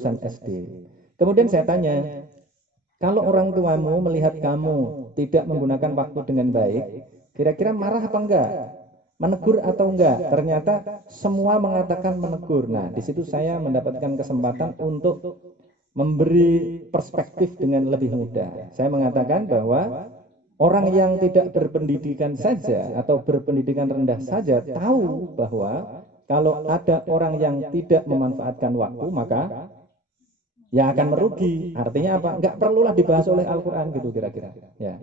lulusan SD. Kemudian saya tanya, kalau orang tuamu melihat kamu tidak menggunakan waktu dengan baik, kira-kira marah apa enggak? Menegur atau enggak? Ternyata semua mengatakan menegur. Nah, di situ saya mendapatkan kesempatan untuk memberi perspektif dengan lebih mudah. Saya mengatakan bahwa orang yang tidak berpendidikan saja atau berpendidikan rendah saja tahu bahwa kalau ada orang yang tidak memanfaatkan waktu, maka ya akan merugi. Artinya apa? Enggak perlulah dibahas oleh Al-Quran gitu kira-kira. Ya.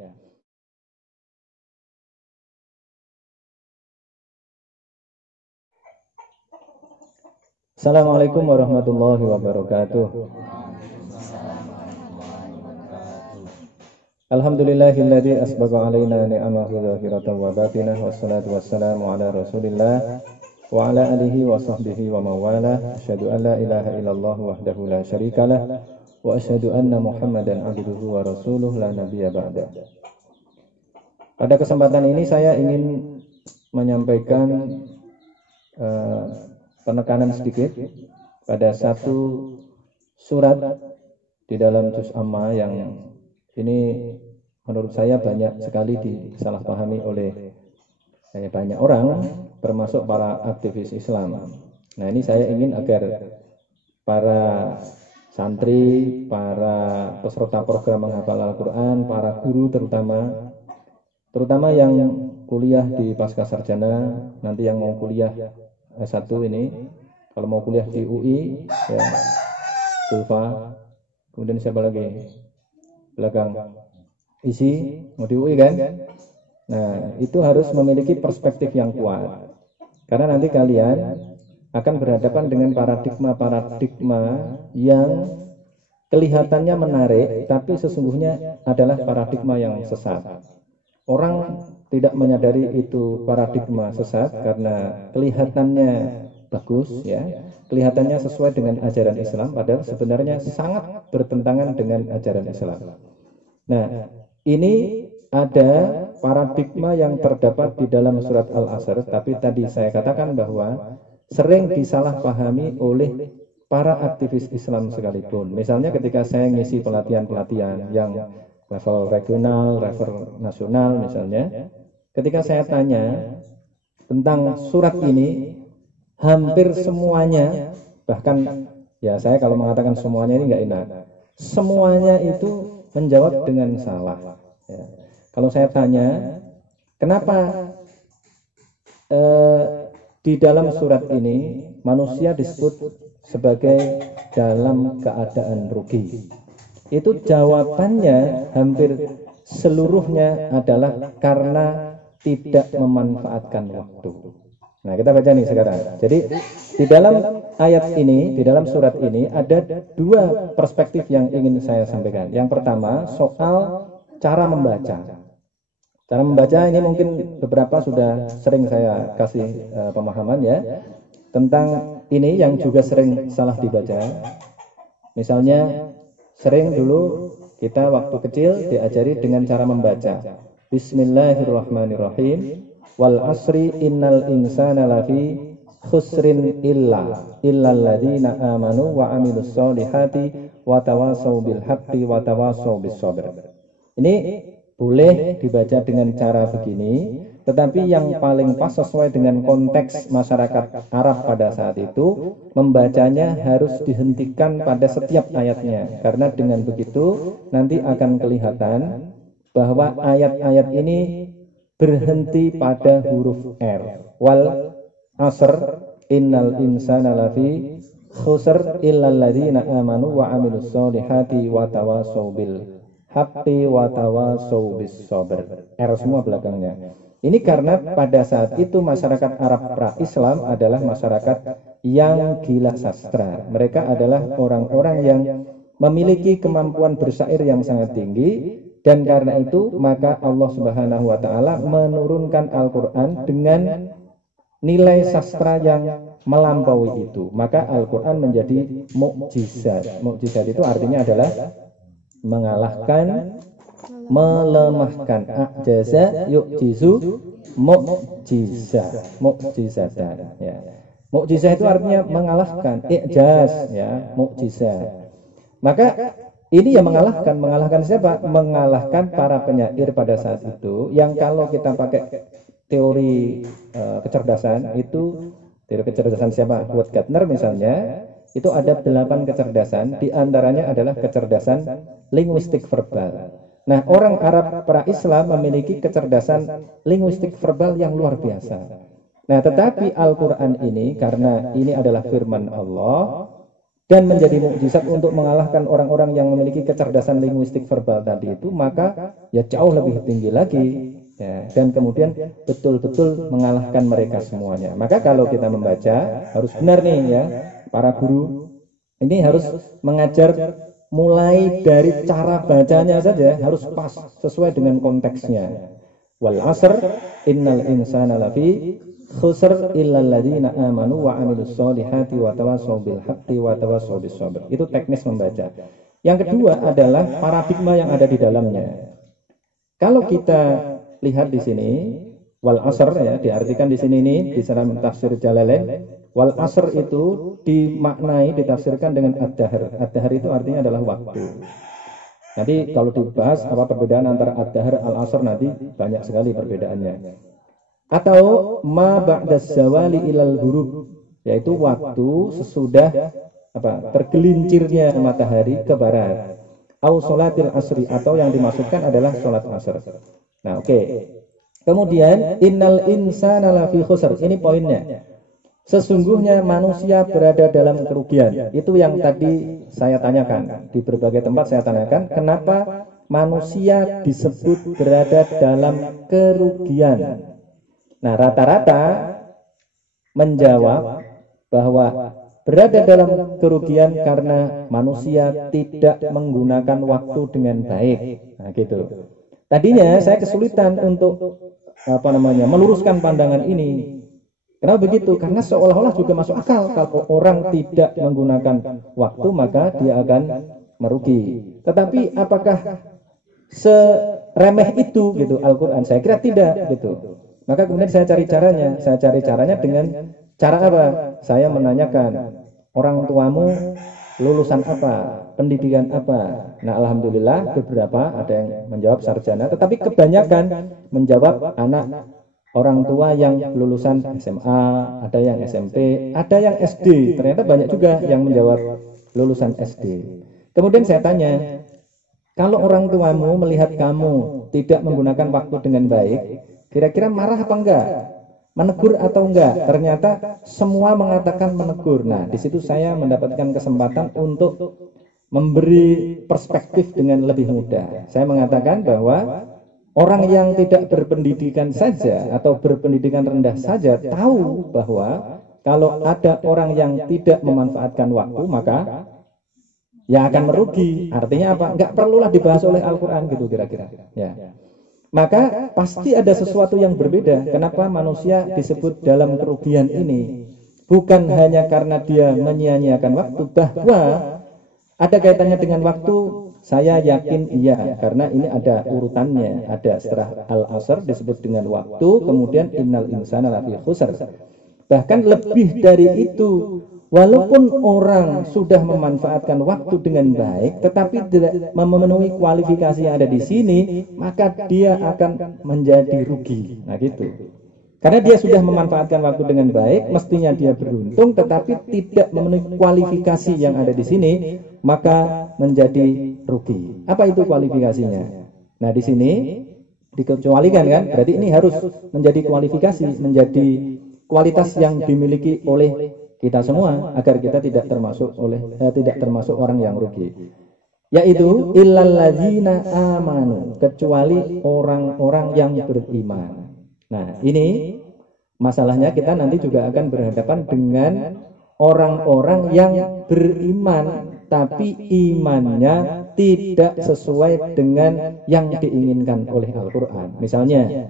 Assalamualaikum warahmatullahi wabarakatuh. Alhamdulillahilladzi asbagha alaina ni'amahu zahiratan wa batinah, wassalatu wassalamu ala Rasulillah wa ala alihi wa sahbihi wa mawalah. Asyhadu an la ilaha illallah wahdahu la syarikalah wa asyhadu anna Muhammadan abduhu wa rasuluh la nabiyya ba'da. Pada kesempatan ini saya ingin menyampaikan penekanan sedikit pada satu surat di dalam juz amma yang ini menurut saya banyak sekali disalahpahami oleh banyak orang, termasuk para aktivis Islam. Nah, ini saya ingin agar para santri, para peserta program menghafal Al-Quran, para guru terutama yang kuliah di pasca sarjana, nanti yang mau kuliah S1 ini, kalau mau kuliah di UI, ya, Zulfa, kemudian siapa lagi? Belakang isi mau di UI kan? Nah, itu harus memiliki perspektif yang kuat, karena nanti kalian akan berhadapan dengan paradigma yang kelihatannya menarik, tapi sesungguhnya adalah paradigma yang sesat. Orang tidak menyadari itu paradigma sesat karena kelihatannya bagus, ya, kelihatannya sesuai dengan ajaran Islam, padahal sebenarnya sangat bertentangan dengan ajaran Islam. Nah, ini ada paradigma yang terdapat di dalam surat Al-Asr, tapi tadi saya katakan bahwa sering disalahpahami oleh para aktivis Islam sekalipun. Misalnya ketika saya ngisi pelatihan-pelatihan yang level regional, level nasional misalnya, ketika saya tanya tentang surat ini, hampir semuanya, bahkan ya saya kalau mengatakan semuanya ini nggak enak, semuanya itu menjawab dengan salah. Ya. Kalau saya tanya, kenapa di dalam surat ini manusia disebut sebagai dalam keadaan rugi? Itu jawabannya hampir seluruhnya adalah karena tidak memanfaatkan waktu. Nah, kita baca nih sekarang. Jadi di dalam ayat ini, di dalam surat ini ada dua perspektif yang ingin saya sampaikan. Yang pertama soal cara membaca. Cara membaca ini mungkin beberapa sudah sering saya kasih pemahaman ya tentang ini yang juga sering salah dibaca. Misalnya sering dulu kita waktu kecil diajari dengan cara membaca. Bismillahirrahmanirrahim. Wal asri innal insana lafi khusrin illal ladzina amanu wa amilus solihati wa tawasaw bil haqqi wa tawasaw bis sabr. Ini boleh dibaca dengan cara begini, tetapi yang paling pas sesuai dengan konteks masyarakat Arab pada saat itu, membacanya harus dihentikan pada setiap ayatnya, karena dengan begitu nanti akan kelihatan bahwa ayat-ayat ini berhenti pada huruf R. Wal asr innal insana lafi khusr illal ladzina amanu wa amilus solihati wa tawasaw bil haqqi wa tawasaw bis sabr. R semua belakangnya. Ini karena pada saat itu masyarakat Arab pra-Islam adalah masyarakat yang gila sastra. Mereka adalah orang-orang yang memiliki kemampuan bersyair yang sangat tinggi. Dan karena itu maka Allah Subhanahu wa taala menurunkan Al-Qur'an dengan nilai sastra yang melampaui itu. Maka Al-Qur'an menjadi mukjizat. Mukjizat itu artinya adalah mengalahkan, melemahkan. Ajaza yu'jizu mukjizat. Mukjizatan, ya. Mukjizah itu artinya mengalahkan, i'jaz ya, mukjizah. Maka ini yang mengalahkan siapa? Mengalahkan para penyair pada saat itu yang kalau kita pakai teori kecerdasan itu, teori kecerdasan siapa? Howard Gardner misalnya, itu ada 8 kecerdasan, di antaranya adalah kecerdasan linguistik verbal. Nah, orang Arab pra-Islam memiliki kecerdasan linguistik verbal yang luar biasa. Nah, tetapi Al-Quran ini, karena ini adalah firman Allah, dan menjadi mukjizat untuk mengalahkan orang-orang yang memiliki kecerdasan linguistik verbal tadi itu, maka ya jauh lebih tinggi lagi. Ya, dan kemudian betul-betul mengalahkan mereka semuanya. Maka kalau kita membaca, harus benar nih ya, para guru ini harus mengajar mulai dari cara bacanya saja harus pas sesuai dengan konteksnya. Wal 'asr innal insana lafi khusr illal ladzina amanu wa 'amilus solihati wa tawassaw bil haqqi wa tawassaw bis sabr. Itu teknis membaca. Yang kedua adalah paradigma yang ada di dalamnya. Kalau kita lihat di sini wal 'asr ya, diartikan di sini ini di dalam tafsir Jalalain, wal 'asr itu dimaknai, ditafsirkan dengan ad-dahr. Ad-dahr itu artinya adalah waktu. Nanti kalau dibahas apa perbedaan antara ad-dahr al-'asr, nanti banyak sekali perbedaannya. Atau ma ba'das zawali ilal ghurub, yaitu waktu sesudah tergelincirnya matahari ke barat. Au sholatil asri, atau yang dimaksudkan adalah sholat asr. Nah, oke. Kemudian innal insana lafi khusr. Ini poinnya. Sesungguhnya manusia berada dalam kerugian. Itu yang tadi saya tanyakan. Di berbagai tempat saya tanyakan, kenapa manusia disebut berada dalam kerugian. Nah, rata-rata menjawab bahwa berada dalam kerugian karena manusia tidak menggunakan waktu dengan baik. Nah, gitu. Tadinya saya kesulitan untuk meluruskan pandangan ini. Kenapa begitu? Karena seolah-olah juga masuk akal kalau orang tidak menggunakan waktu maka dia akan merugi. Tetapi apakah seremeh itu gitu Al-Qur'an? Saya kira tidak gitu. Maka kemudian saya cari caranya. Saya cari caranya dengan cara apa? Saya menanyakan, orang tuamu lulusan apa? Pendidikan apa? Nah, alhamdulillah beberapa ada yang menjawab sarjana, tetapi kebanyakan menjawab anak orang tua yang lulusan SMA, ada yang SMP, ada yang SD. Ternyata banyak juga yang menjawab lulusan SD. Kemudian saya tanya, kalau orang tuamu melihat kamu tidak menggunakan waktu dengan baik, kira-kira marah apa enggak? Menegur atau enggak? Ternyata semua mengatakan menegur. Nah, di situ saya mendapatkan kesempatan untuk memberi perspektif dengan lebih mudah. Saya mengatakan bahwa orang yang tidak berpendidikan saja atau berpendidikan rendah saja tahu bahwa kalau ada orang yang tidak memanfaatkan waktu maka ya akan merugi. Artinya apa? Enggak perlulah dibahas oleh Al-Quran gitu kira-kira. Ya. Maka pasti ada sesuatu yang berbeda. Kenapa manusia disebut dalam kerugian ini? Bukan hanya karena dia menyia-nyiakan waktu, bahwa ada kaitannya dengan waktu. Saya yakin iya, karena ini ada urutannya. Ada setelah al-asr disebut dengan waktu, kemudian innal insana lafi khusr. Bahkan lebih dari itu, walaupun orang sudah memanfaatkan waktu dengan baik, tetapi tidak memenuhi kualifikasi yang ada di sini, maka dia akan menjadi rugi. Nah gitu. Karena dia sudah memanfaatkan waktu dengan baik, mestinya dia beruntung, tetapi tidak memenuhi kualifikasi yang ada di sini, maka menjadi rugi. Apa itu kualifikasinya? Nah di sini dikecualikan kan? Berarti ini harus menjadi kualifikasi, menjadi kualitas yang dimiliki oleh kita semua agar kita tidak termasuk orang yang rugi. Yaitu illal ladzina amanu, kecuali orang-orang yang beriman. Nah, ini masalahnya kita nanti juga akan berhadapan dengan orang-orang yang beriman tapi imannya tidak sesuai dengan yang diinginkan oleh Al-Qur'an. Misalnya,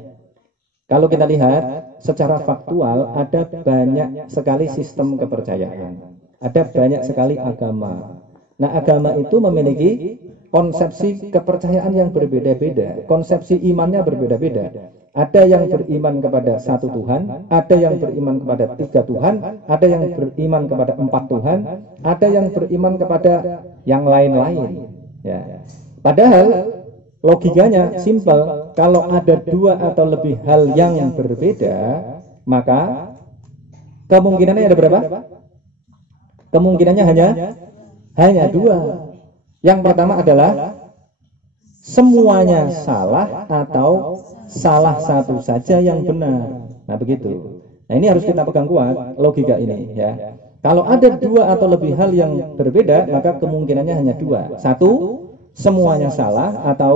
kalau kita lihat secara faktual ada banyak sekali sistem kepercayaan. Ada banyak sekali agama. Nah, agama itu memiliki konsepsi kepercayaan yang berbeda-beda, konsepsi imannya berbeda-beda. Ada yang beriman kepada satu Tuhan, ada yang beriman kepada 3 Tuhan, ada yang beriman kepada 4 Tuhan, ada yang beriman kepada yang lain-lain. Ya. Padahal logikanya simpel, kalau ada 2 atau lebih hal yang berbeda, maka kemungkinannya ada berapa? Kemungkinannya hanya 2. Yang pertama adalah semuanya salah atau salah satu saja yang benar. Nah begitu. Nah ini harus kita pegang kuat logika ini ya. Kalau ada 2 atau lebih hal yang berbeda, maka kemungkinannya hanya 2. Satu, semuanya salah, atau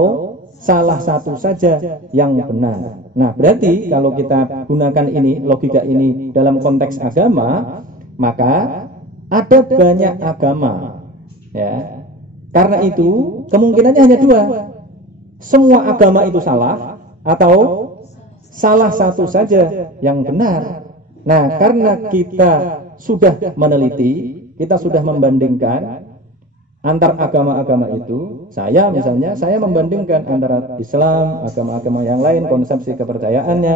salah satu saja yang benar. Nah berarti kalau kita gunakan ini, logika ini dalam konteks agama, maka ada banyak agama ya. Karena itu kemungkinannya hanya 2. Semua agama itu salah atau salah satu saja yang benar. Nah, karena kita sudah meneliti, kita sudah membandingkan antar agama-agama itu. Saya misalnya, saya membandingkan antara Islam, agama-agama yang lain, konsepsi kepercayaannya.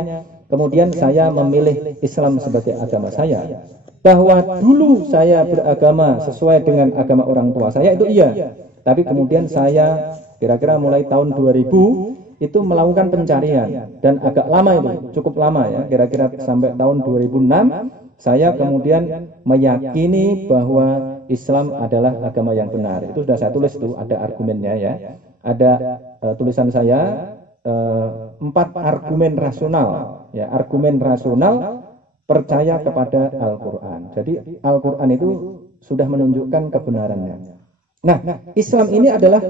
Kemudian saya memilih Islam sebagai agama saya. Bahwa dulu saya beragama sesuai dengan agama orang tua saya itu iya. Tapi kemudian saya kira-kira mulai tahun 2000 itu melakukan pencarian, dan agak lama itu, cukup lama ya, kira-kira sampai tahun 2006 saya kemudian meyakini bahwa Islam adalah agama yang benar. Itu sudah saya tulis tuh, ada argumennya ya. Ada tulisan saya 4 argumen rasional ya, argumen rasional percaya kepada Al-Qur'an. Jadi Al-Qur'an itu sudah menunjukkan kebenarannya. Nah, Islam ini adalah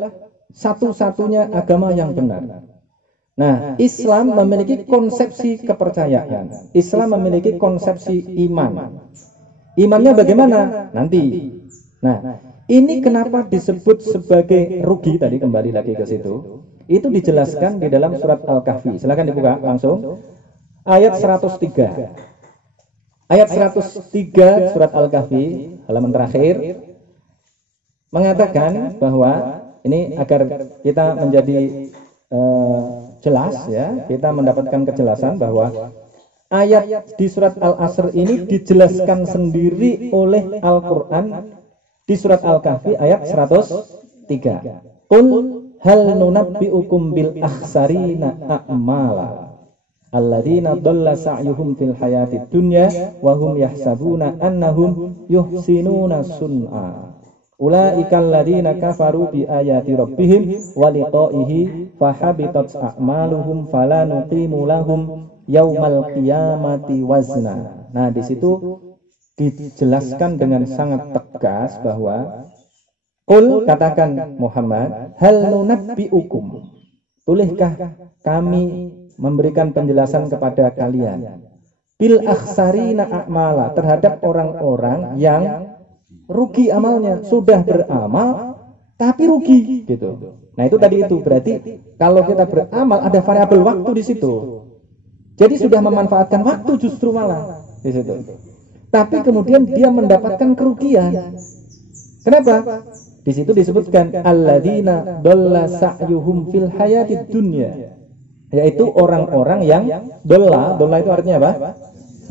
satu-satunya agama yang benar. Nah, Islam memiliki konsepsi kepercayaan. Islam memiliki konsepsi iman. Imannya bagaimana? Nanti. Nah, ini kenapa disebut sebagai rugi tadi, kembali lagi ke situ. Itu dijelaskan di dalam surat Al-Kahfi. Silakan dibuka langsung. Ayat 103. Ayat 103 surat Al-Kahfi, halaman terakhir, mengatakan bahwa ini agar kita menjadi jelas ya, kita mendapatkan kejelasan bahwa ayat di surat Al-Asr ini dijelaskan sendiri oleh Al-Qur'an di surat Al-Kahfi ayat 103. Qul hal nunabbi'ukum bil akhsarina a'mala alladzina dhalla sa'yuhum fil hayatid dunya wa hum yahsabuna annahum yuhsinuna sun'a. Ulaikal ladzina kafaru bi ayati rabbihim wa liqa'ihi fahabitat a'maluhum fala nuqimu lahum yaumal qiyamati wazna. Nah, di situ dijelaskan dengan sangat tegas bahwa qul, katakan Muhammad, hal nunabbi'ukum, bolehkah kami memberikan penjelasan kepada kalian bil akhsarina a'mala, terhadap orang-orang yang rugi amalnya, sudah beramal tapi rugi gitu. Nah, itu tadi itu berarti kalau kita beramal ada variabel waktu di situ. Jadi sudah memanfaatkan waktu justru malah di situ. Tapi kemudian dia mendapatkan kerugian. Kenapa? Di situ disebutkan alladzina dhalla sa'yuhum fil hayatid dunya, yaitu orang-orang yang dhalla itu artinya apa?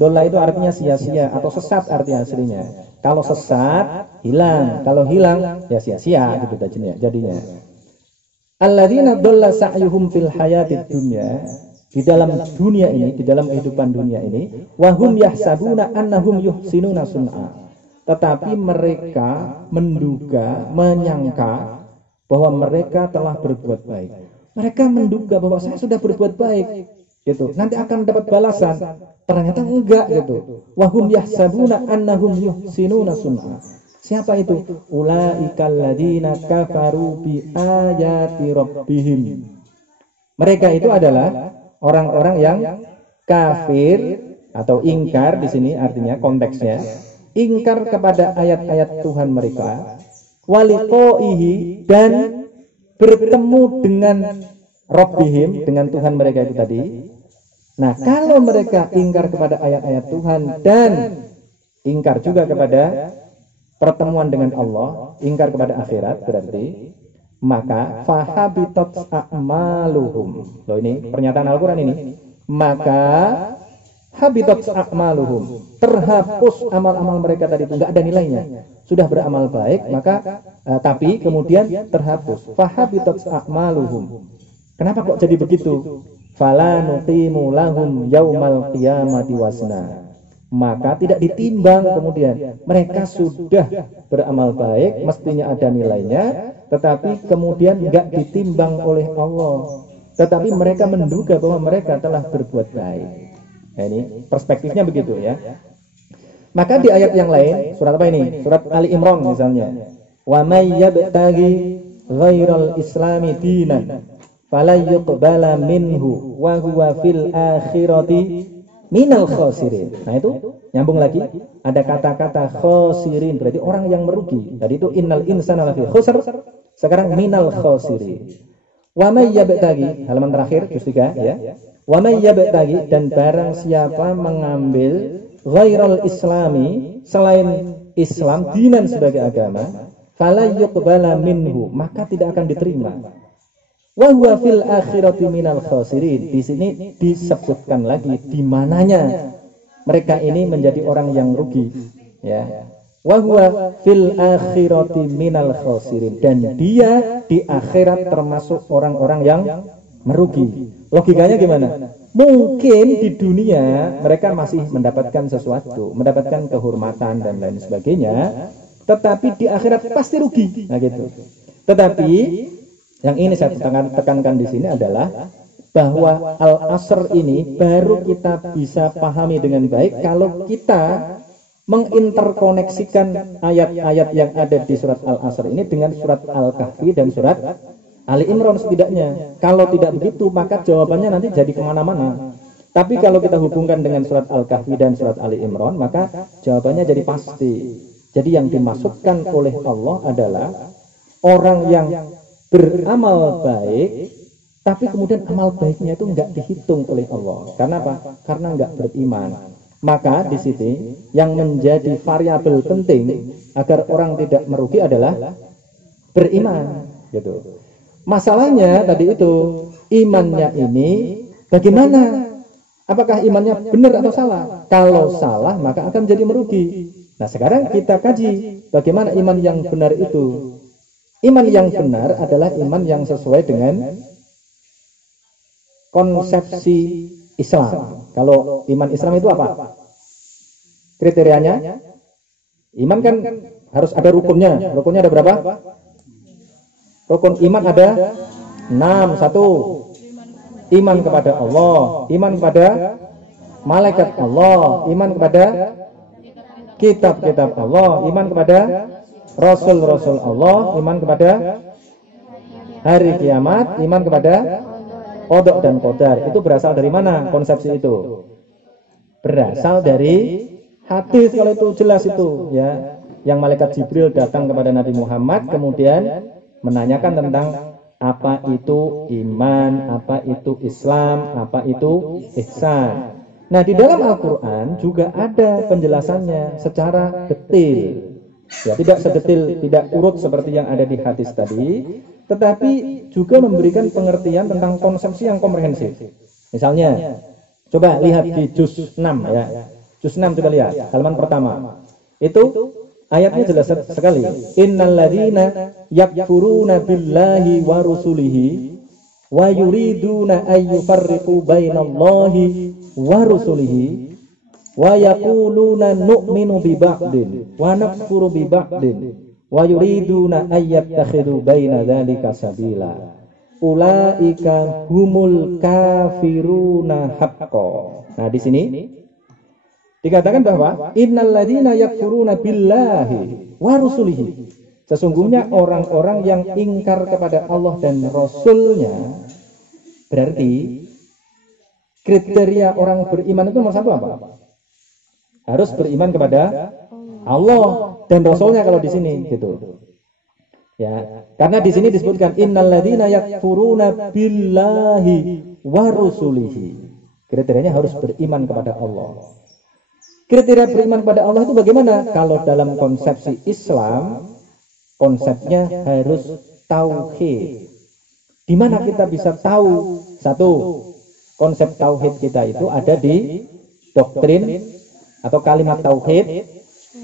Dhalla itu artinya sia-sia atau sesat artinya aslinya. Kalau sesat hilang, kalau hilang ya sia-sia gitu jadinya. Alladzina dhalla sa'yuhum fil hayatid dunya, di dalam dunia ini, di dalam kehidupan dunia ini, wa hum yahsabuna annahum yuhsinuna sun'a, tetapi mereka menduga, menyangka bahwa mereka telah berbuat baik. Mereka menduga bahwa saya sudah berbuat baik gitu, nanti akan dapat balasan. Ternyata enggak gitu. Wahum yahsabuna annahum yuhsinuna sun'a. Siapa itu? Ulaikal ladzina kafaru bi ayati rabbihim. Mereka itu adalah orang-orang yang kafir atau ingkar, di sini artinya konteksnya ingkar kepada ayat-ayat Tuhan mereka, waliqaihi, dan bertemu dengan Rabbihim, dengan Tuhan mereka itu tadi. Nah, kalau mereka ingkar kepada ayat-ayat Tuhan dan ingkar juga kepada pertemuan dengan Allah, ingkar kepada akhirat berarti, maka fahabitat a'maluhum. Loh, ini pernyataan Al-Qur'an ini. Maka habitat a'maluhum, terhapus amal-amal mereka tadi itu, enggak ada nilainya. Sudah beramal baik, maka tapi kemudian terhapus. Fahabitat a'maluhum. Kenapa kok jadi begitu? Fala nuqimu lahum yaumal qiyamati wasna. Maka tidak ditimbang kemudian. Mereka sudah beramal baik, mestinya ada nilainya, tetapi kemudian enggak ditimbang oleh Allah. Tetapi mereka menduga bahwa mereka telah berbuat baik. Nah, ini perspektifnya begitu ya. Maka di ayat yang lain, surat apa ini? Surat Ali Imran misalnya. Wa may yabtaghi ghairal islami dinan fala yuqbala minhu wa huwa fil akhirati minal khasirin. Nah, itu nyambung lagi, ada kata-kata khasirin, berarti orang yang merugi. Tadi itu innal insana lafi khusr, sekarang minal khasirin. Wa may yabtaghi, halaman terakhir juz 3 ya. Wa may yabtaghi, dan barang siapa mengambil ghairal islami, selain Islam, dinan sebagai agama, fala yuqbala minhu, maka tidak akan diterima. Wa huwa fil akhirati minal khasirin. Di sini disebutkan lagi di mananya mereka ini menjadi orang yang rugi ya. Wa huwa fil akhirati minal khasirin, dan dia di akhirat termasuk orang-orang yang merugi. Logikanya gimana? Mungkin di dunia mereka masih mendapatkan sesuatu, mendapatkan kehormatan dan lain sebagainya, tetapi di akhirat pasti rugi. Nah gitu. Tetapi yang ini saya tekankan di sini adalah bahwa Al-Asr ini baru kita bisa pahami dengan baik kalau kita menginterkoneksikan ayat-ayat yang ada di surat Al-Asr ini dengan surat Al-Kahfi dan surat Ali Imran setidaknya. Kalau tidak begitu, maka jawabannya nanti jadi kemana-mana. Tapi kalau kita hubungkan dengan surat Al-Kahfi dan surat Ali Imran, maka jawabannya jadi pasti. Jadi yang dimaksudkan oleh Allah adalah orang yang beramal baik, tapi kemudian amal baiknya itu enggak dihitung oleh Allah. Karena apa? Karena enggak beriman. Maka di sini yang menjadi variabel penting agar orang tidak merugi adalah beriman, gitu. Masalahnya tadi itu, imannya ini bagaimana? Apakah imannya benar atau salah? Kalau salah, maka akan jadi merugi. Nah, sekarang kita kaji bagaimana iman yang benar itu. Iman yang benar adalah iman yang sesuai dengan konsepsi Islam. Kalau iman Islam itu apa? Kriterianya? Iman kan harus ada rukunnya. Rukunnya ada berapa? Rukun iman ada 6. 1. Iman kepada Allah, iman kepada malaikat Allah, iman kepada kitab-kitab Allah, iman kepada Rasul-Rasul Allah, iman kepada hari kiamat, iman kepada qada dan qadar. Itu berasal dari mana konsepsi itu? Berasal dari hadis, kalau itu jelas itu ya. Yang malaikat Jibril datang kepada Nabi Muhammad kemudian menanyakan tentang apa itu iman, apa itu Islam, apa itu ihsan. Nah, di dalam Al-Qur'an juga ada penjelasannya secara detail. Ya, tidak sedetil, tidak urut seperti yang ada di hadis tadi, tetapi juga memberikan pengertian tentang konsepsi yang komprehensif. Misalnya, coba lihat di juz 6 ya. Juz 6 coba lihat, halaman pertama. Itu ayatnya jelas sekali. Innal ladzina yakfuruna billahi wa rusulihi wa yuriduna ay yufarriqu bainallahi wa rusulihi wa yaquluna nu'minu bi ba'din wa nakfuru bi ba'din wa yuriduna ay yattakhidhu baina dzalika sabila ulaika humul kafiruna haqqan. Nah, di sini dikatakan bahwa innal ladzina yakfuruna billahi wa rusulihi, sesungguhnya orang-orang yang ingkar kepada Allah dan Rasulnya. Berarti kriteria orang beriman itu nomor satu apa? Harus beriman kepada Allah dan Rasulnya kalau di sini gitu. Ya, karena di sini disebutkan innal ladzina yakfuruna billahi wa rusulihi. Kriterianya harus beriman kepada Allah. Kriteria beriman kepada Allah itu bagaimana? Kalau dalam konsepsi Islam, konsepnya harus tauhid. Di mana kita bisa tahu? Satu, konsep tauhid kita itu ada di doktrin atau kalimat tauhid,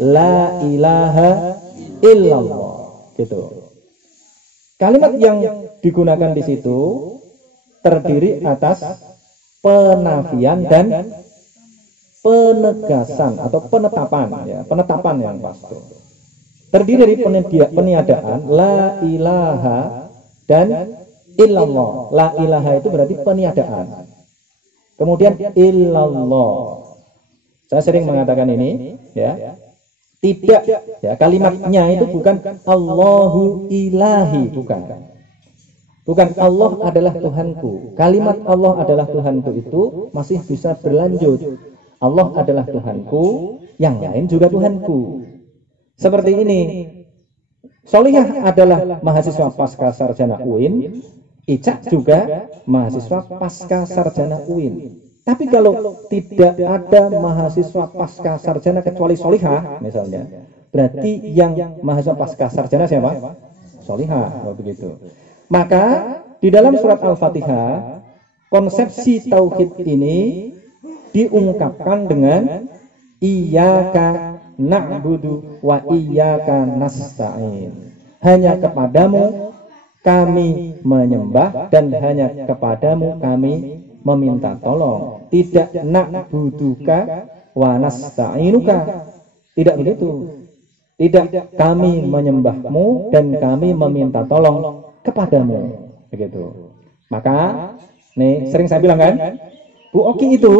la ilaha illallah, gitu. Kalimat yang digunakan di situ terdiri atas penafian dan penegasan atau penetapan, ya, penetapan yang pasti. Terdiri dari peniadaan la ilaha dan illallah. La ilaha itu berarti peniadaan. Kemudian illallah. Saya sering mengatakan ini, ya. Tidak, ya, kalimatnya itu bukan Allahu ilahi, bukan. Bukan Allah adalah Tuhanku. Kalimat Allah adalah Tuhanku itu masih bisa berlanjut. Allah adalah Tuhanku, yang lain juga Tuhanku. Seperti ini. Solihah adalah mahasiswa pasca sarjana UIN, Ica juga mahasiswa pasca sarjana UIN. Tapi kalau tidak ada mahasiswa pasca sarjana kecuali Solihah misalnya, berarti yang mahasiswa pasca sarjana siapa? Solihah, begitu. Maka di dalam surat Al-Fatihah konsepsi tauhid ini diungkapkan dengan iyyaka na'budu wa iyyaka nasta'in. Hanya kepadamu kami menyembah dan hanya kepadamu kami meminta tolong. Tidak na'buduka wa nasta'inuka. Tidak begitu. Tidak kami menyembahmu dan kami meminta tolong kepadamu. Begitu. Maka nih sering saya bilang kan, Bu Oki itu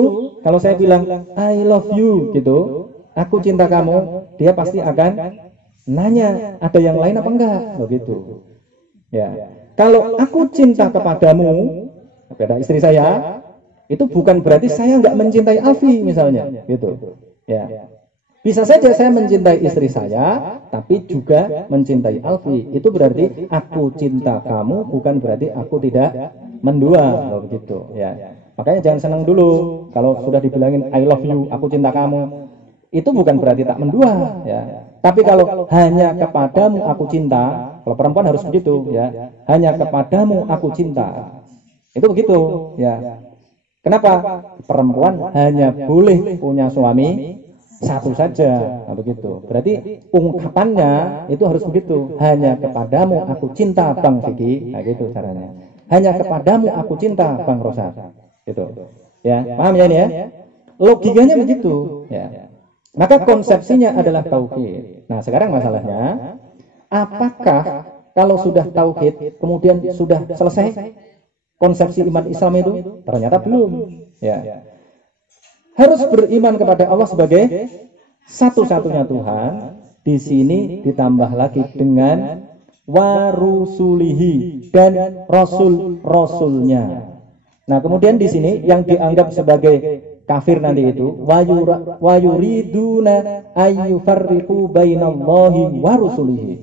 kalau saya bilang I love you gitu, aku cinta kamu, dia pasti akan nanya ada yang lain apa enggak, begitu. Ya. Kalau aku cinta kepadamu, kepada istri saya, itu bukan berarti saya nggak mencintai Alfi misalnya, gitu. Ya, bisa saja saya mencintai istri saya, tapi juga mencintai Alfi. Itu berarti aku cinta kamu, bukan berarti aku tidak mendua, begitu. Ya, makanya jangan senang dulu kalau sudah dibilangin I love you, aku cinta kamu. Itu bukan berarti tak mendua, ya. Tapi kalau hanya kepadamu aku cinta, kalau perempuan harus begitu, ya. Hanya kepadamu aku cinta. Itu begitu, ya. Kenapa? Perempuan hanya boleh punya suami satu saja, nah, begitu. Berarti ungkapannya itu harus begitu. Hanya kepadamu aku cinta Bang Vicky, nah gitu caranya. Hanya kepadamu aku cinta Bang Rosa, gitu. Ya, paham ya ini ya? Logikanya begitu, ya. Maka konsepsinya adalah tauhid. Nah, sekarang masalahnya, apakah kalau sudah tauhid kemudian sudah selesai konsepsi iman Islam itu? Ternyata belum, ya. Harus beriman kepada Allah sebagai satu-satunya Tuhan. Di sini ditambah lagi dengan warusulihi dan rasul-rasulnya. Nah, kemudian di sini yang dianggap sebagai kafir nanti itu wayuriduna ayyufarriqu bainallahi wa rusulihi.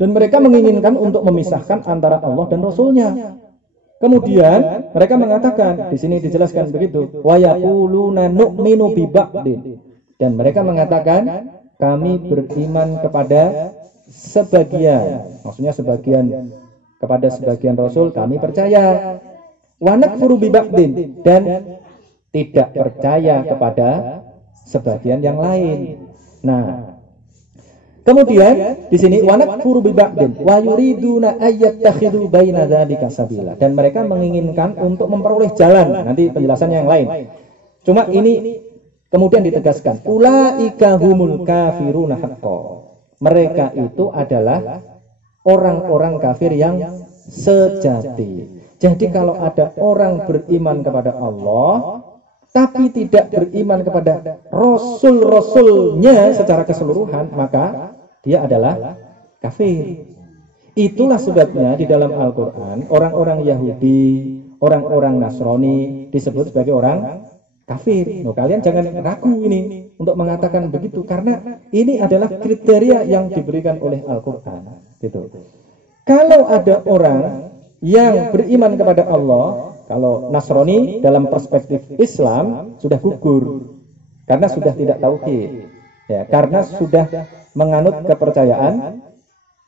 Dan mereka menginginkan untuk memisahkan antara Allah dan Rasulnya. Kemudian mereka mengatakan, di sini dijelaskan begitu, wa yaquluna nu'minu bi ba'din. Dan mereka mengatakan kami beriman kepada sebagian, maksudnya sebagian kepada sebagian Rasul kami percaya. Wa nakfuru bi ba'din, dan tidak percaya kepada sebagian yang lain. Nah, kemudian di sini wa nakfuru bi ba'din wa yuriduna ayyattakhidhu baina dzalika sabila, dan mereka menginginkan untuk memperoleh jalan. Nanti penjelasannya yang lain. Cuma ini kemudian ditegaskan, ulaika humul kafiruna haqqan. Mereka itu adalah orang-orang kafir yang sejati. Jadi kalau ada orang beriman kepada Allah tapi tidak beriman kepada Rasul-Rasulnya secara keseluruhan, maka dia adalah kafir. Itulah sebabnya di dalam Al-Quran orang-orang Yahudi, orang-orang Nasrani disebut sebagai orang kafir. Nah, kalian jangan ragu ini untuk mengatakan begitu, karena ini adalah kriteria yang diberikan oleh Al-Quran. Gitu. Kalau ada orang yang beriman kepada Allah, kalau Nasrani dalam perspektif Islam sudah gugur karena sudah tidak tauhid, ya, karena sudah menganut kepercayaan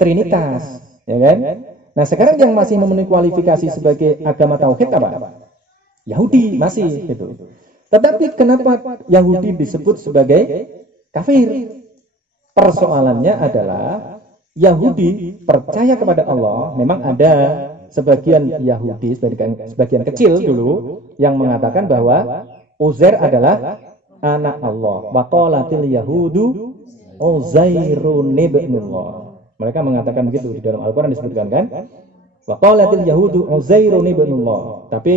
Trinitas. ya kan? Nah, sekarang yang masih memenuhi kualifikasi sebagai agama tauhid apa? Yahudi masih gitu. Tetapi kenapa Yahudi disebut sebagai kafir? Persoalannya adalah Yahudi percaya kepada Allah. Memang ada sebagian Yahudi, sebagian kecil dulu yang mengatakan bahwa Uzair adalah anak Allah. Wa qalatil yahudu Uzairun ibnullah. Mereka mengatakan begitu di dalam Al-Qur'an disebutkan kan? Wa qalatil yahudu Uzairun ibnullah. Tapi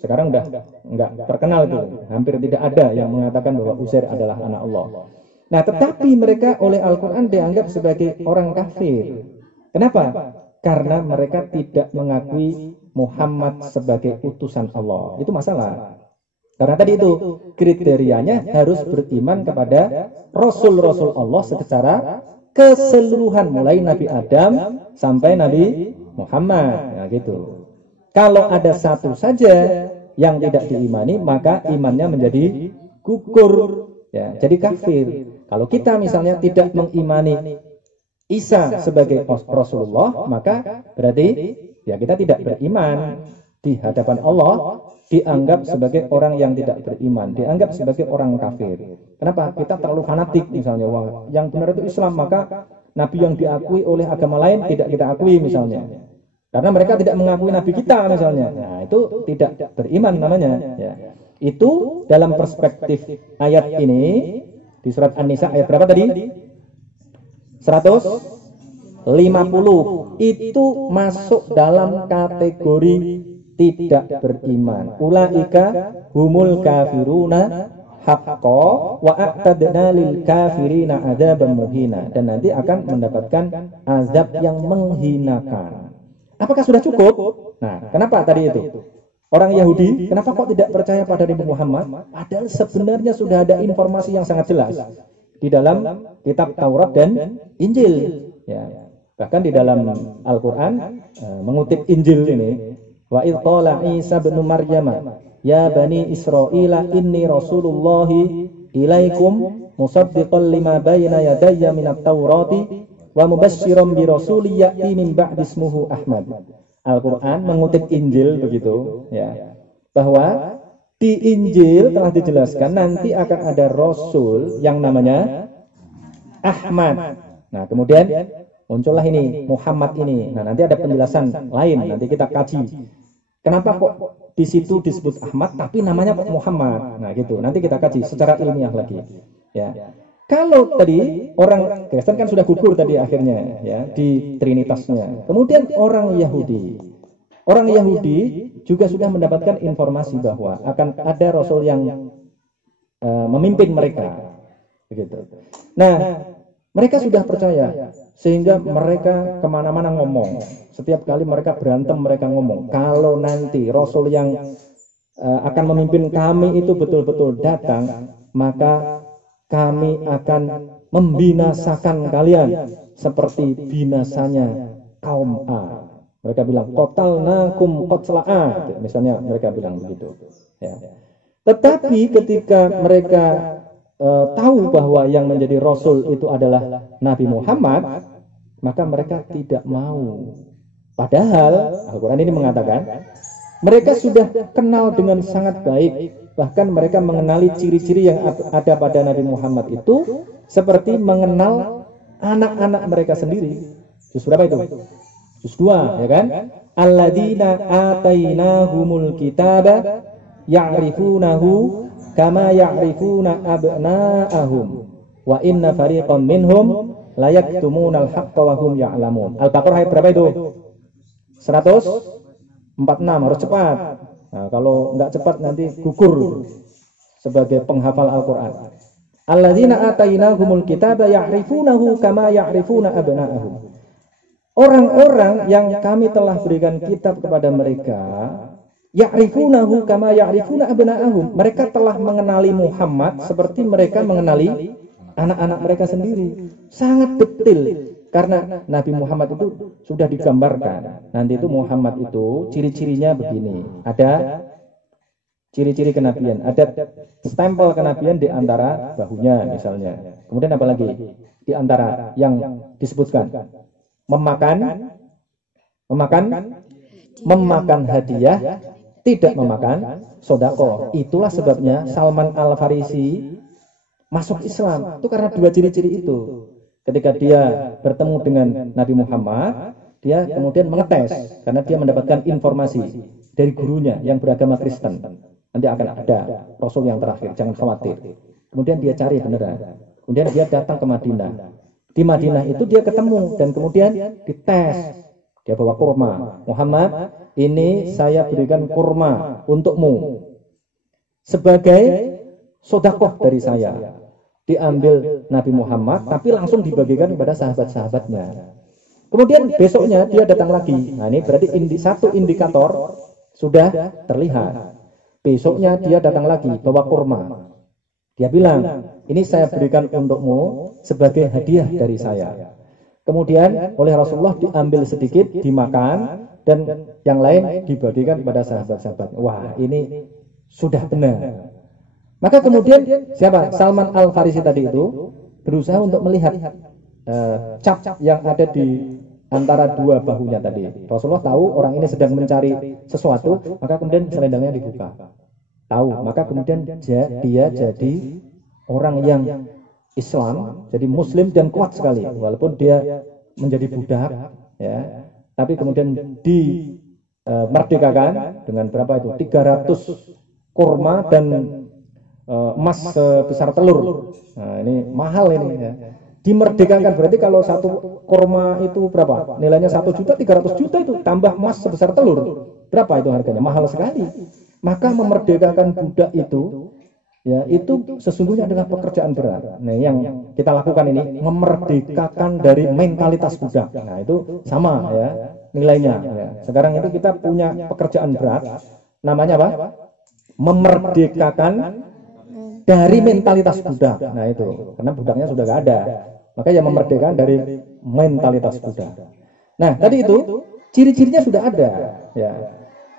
sekarang enggak terkenal itu. Hampir tidak ada yang mengatakan bahwa Uzair adalah anak Allah. Nah, tetapi mereka oleh Al-Qur'an dianggap sebagai orang kafir. Kenapa? Karena mereka tidak mengakui Muhammad sebagai utusan Allah. Itu masalah. Karena tadi itu kriterianya harus beriman kepada Rasul-Rasul Allah secara keseluruhan, mulai Nabi Adam sampai Nabi Muhammad. Nah, gitu. Kalau ada satu saja yang tidak diimani, maka imannya menjadi gugur, ya, jadi kafir. Kalau kita misalnya tidak mengimani Isa sebagai Rasulullah, maka berarti ya kita tidak beriman di hadapan Allah, dianggap sebagai orang yang tidak beriman, dianggap sebagai orang kafir. Kenapa? Kita terlalu fanatik misalnya, wah, yang benar itu Islam, maka Nabi yang diakui oleh agama lain tidak kita akui misalnya. Karena mereka tidak mengakui Nabi kita misalnya. Nah, itu tidak beriman namanya. Ya. Itu dalam perspektif ayat ini di surat An-Nisa ayat berapa tadi? 150. Itu masuk dalam kategori tidak beriman. Ulaika humul kafiruna haqqo wa a'tadna lil kafirina adzaban muhina. Dan nanti akan mendapatkan azab yang menghinakan. Apakah sudah cukup? Nah, kenapa tadi itu? Orang Yahudi, kenapa kok tidak percaya pada Nabi Muhammad? Padahal sebenarnya sudah ada informasi yang sangat jelas di dalam kitab Taurat dan Injil. Ya. Bahkan di dalam Al-Quran mengutip Injil ini, wa idh qala Isa bin Maryam ya bani Israila inni rasulullahi ilaikum musaddiqan lima bayna yadayya minat Taurati wa mubassyiran bi rasulin ya'ti min ba'di ismuhu Ahmad. Al-Quran mengutip Injil begitu, ya, bahwa di Injil telah dijelaskan nanti akan ada Rasul yang namanya Ahmad. Nah, kemudian muncullah ini Muhammad ini. Nah, nanti ada penjelasan lain, nanti kita kaji. Kenapa kok di situ disebut Ahmad tapi namanya kok Muhammad? Nah, gitu. Nanti kita kaji secara ilmiah lagi. Ya. Kalau tadi orang Kristen kan sudah gugur tadi akhirnya, ya, di trinitasnya. Kemudian orang Yahudi. Orang Yahudi juga sudah mendapatkan informasi bahwa akan ada Rasul yang memimpin mereka. Begitu. Nah, mereka sudah percaya sehingga mereka kemana-mana ngomong. Setiap kali mereka berantem mereka ngomong, kalau nanti Rasul yang akan memimpin kami itu betul-betul datang, maka kami akan membinasakan kalian seperti binasanya kaum A. Mereka bilang qatalnakum qatla'a, misalnya mereka bilang begitu, ya. Tetapi ketika mereka tahu bahwa yang menjadi Rasul itu adalah Nabi Muhammad, maka mereka tidak mau. Padahal Al-Quran ini mengatakan mereka sudah kenal dengan sangat baik. Bahkan mereka mengenali ciri-ciri yang ada pada Nabi Muhammad itu seperti mengenal anak-anak mereka sendiri. Juz berapa itu? Juz 2, ya kan? Alladzina atainahumul kitaba ya'rifunahu kama ya'rifuna abna'ahum wa inna fariqam minhum la yaktumunal haqqa wa hum ya'lamun. Al-Baqarah ayat berapa itu? 146, harus cepat. Nah, kalau enggak cepat nanti gugur sebagai penghafal Al-Qur'an. Alladzina atainahumul kitaba ya'rifunahu kama ya'rifuna abna'ahum. Orang-orang yang kami telah berikan kitab kepada mereka, ya'rifunahu kama ya'rifuna abna'ahum. Mereka telah mengenali Muhammad seperti mereka mengenali anak-anak mereka sendiri. Sangat detail. Karena Nabi Muhammad itu sudah digambarkan. Nanti itu Muhammad itu ciri-cirinya begini. Ada ciri-ciri kenabian, ada stempel kenabian di antara bahunya misalnya. Kemudian apa lagi? Di antara yang disebutkan, memakan Memakan hadiah, tidak memakan sodako. Itulah sebabnya Salman Al-Farisi masuk Islam. Itu karena dua ciri-ciri itu. Ketika dia bertemu dengan Nabi Muhammad, dia kemudian mengetes karena dia mendapatkan informasi dari gurunya yang beragama Kristen. Nanti akan ada Rasul yang terakhir, jangan khawatir. Kemudian dia cari beneran. Kemudian dia datang ke Madinah. Di Madinah itu dia ketemu dan kemudian dites. Dia bawa kurma. Muhammad, ini saya berikan kurma untukmu sebagai sodakoh dari saya. Diambil Nabi Muhammad, tapi langsung dibagikan kepada sahabat-sahabatnya. Kemudian besoknya dia datang lagi. Nah ini berarti satu indikator sudah terlihat. Besoknya dia datang lagi bawa kurma. Dia bilang, ini saya berikan untukmu sebagai hadiah dari saya. Kemudian oleh Rasulullah diambil sedikit, dimakan, dan yang lain dibagikan kepada sahabat-sahabat. Wah, ini sudah benar. Maka kemudian siapa? Salman Al-Farisi tadi itu berusaha untuk melihat cap yang ada di antara dua bahunya tadi. Rasulullah tahu orang ini sedang mencari sesuatu, maka kemudian selendangnya dibuka. Tahu, maka kemudian dia jadi orang yang Islam, jadi Muslim dan kuat sekali, walaupun dia menjadi budak, ya. Tapi kemudian dimerdekakan dengan berapa itu? 300 kurma dan emas sebesar telur. Nah, ini mahal ini ya. Dimerdekakan berarti kalau satu kurma itu berapa? Nilainya 1.300.000 itu tambah emas sebesar telur. Berapa itu harganya? Mahal sekali. Maka memerdekakan budak itu ya, itu sesungguhnya adalah pekerjaan berat. Nah, yang kita lakukan ini memerdekakan dari mentalitas budak. Nah, itu sama ya nilainya ya. Sekarang itu kita punya pekerjaan berat namanya apa? Memerdekakan dari mentalitas budak. Nah itu, karena budaknya sudah gak ada. Maka yang memerdekakan dari mentalitas budak. Nah tadi itu ciri-cirinya sudah ada. Ya.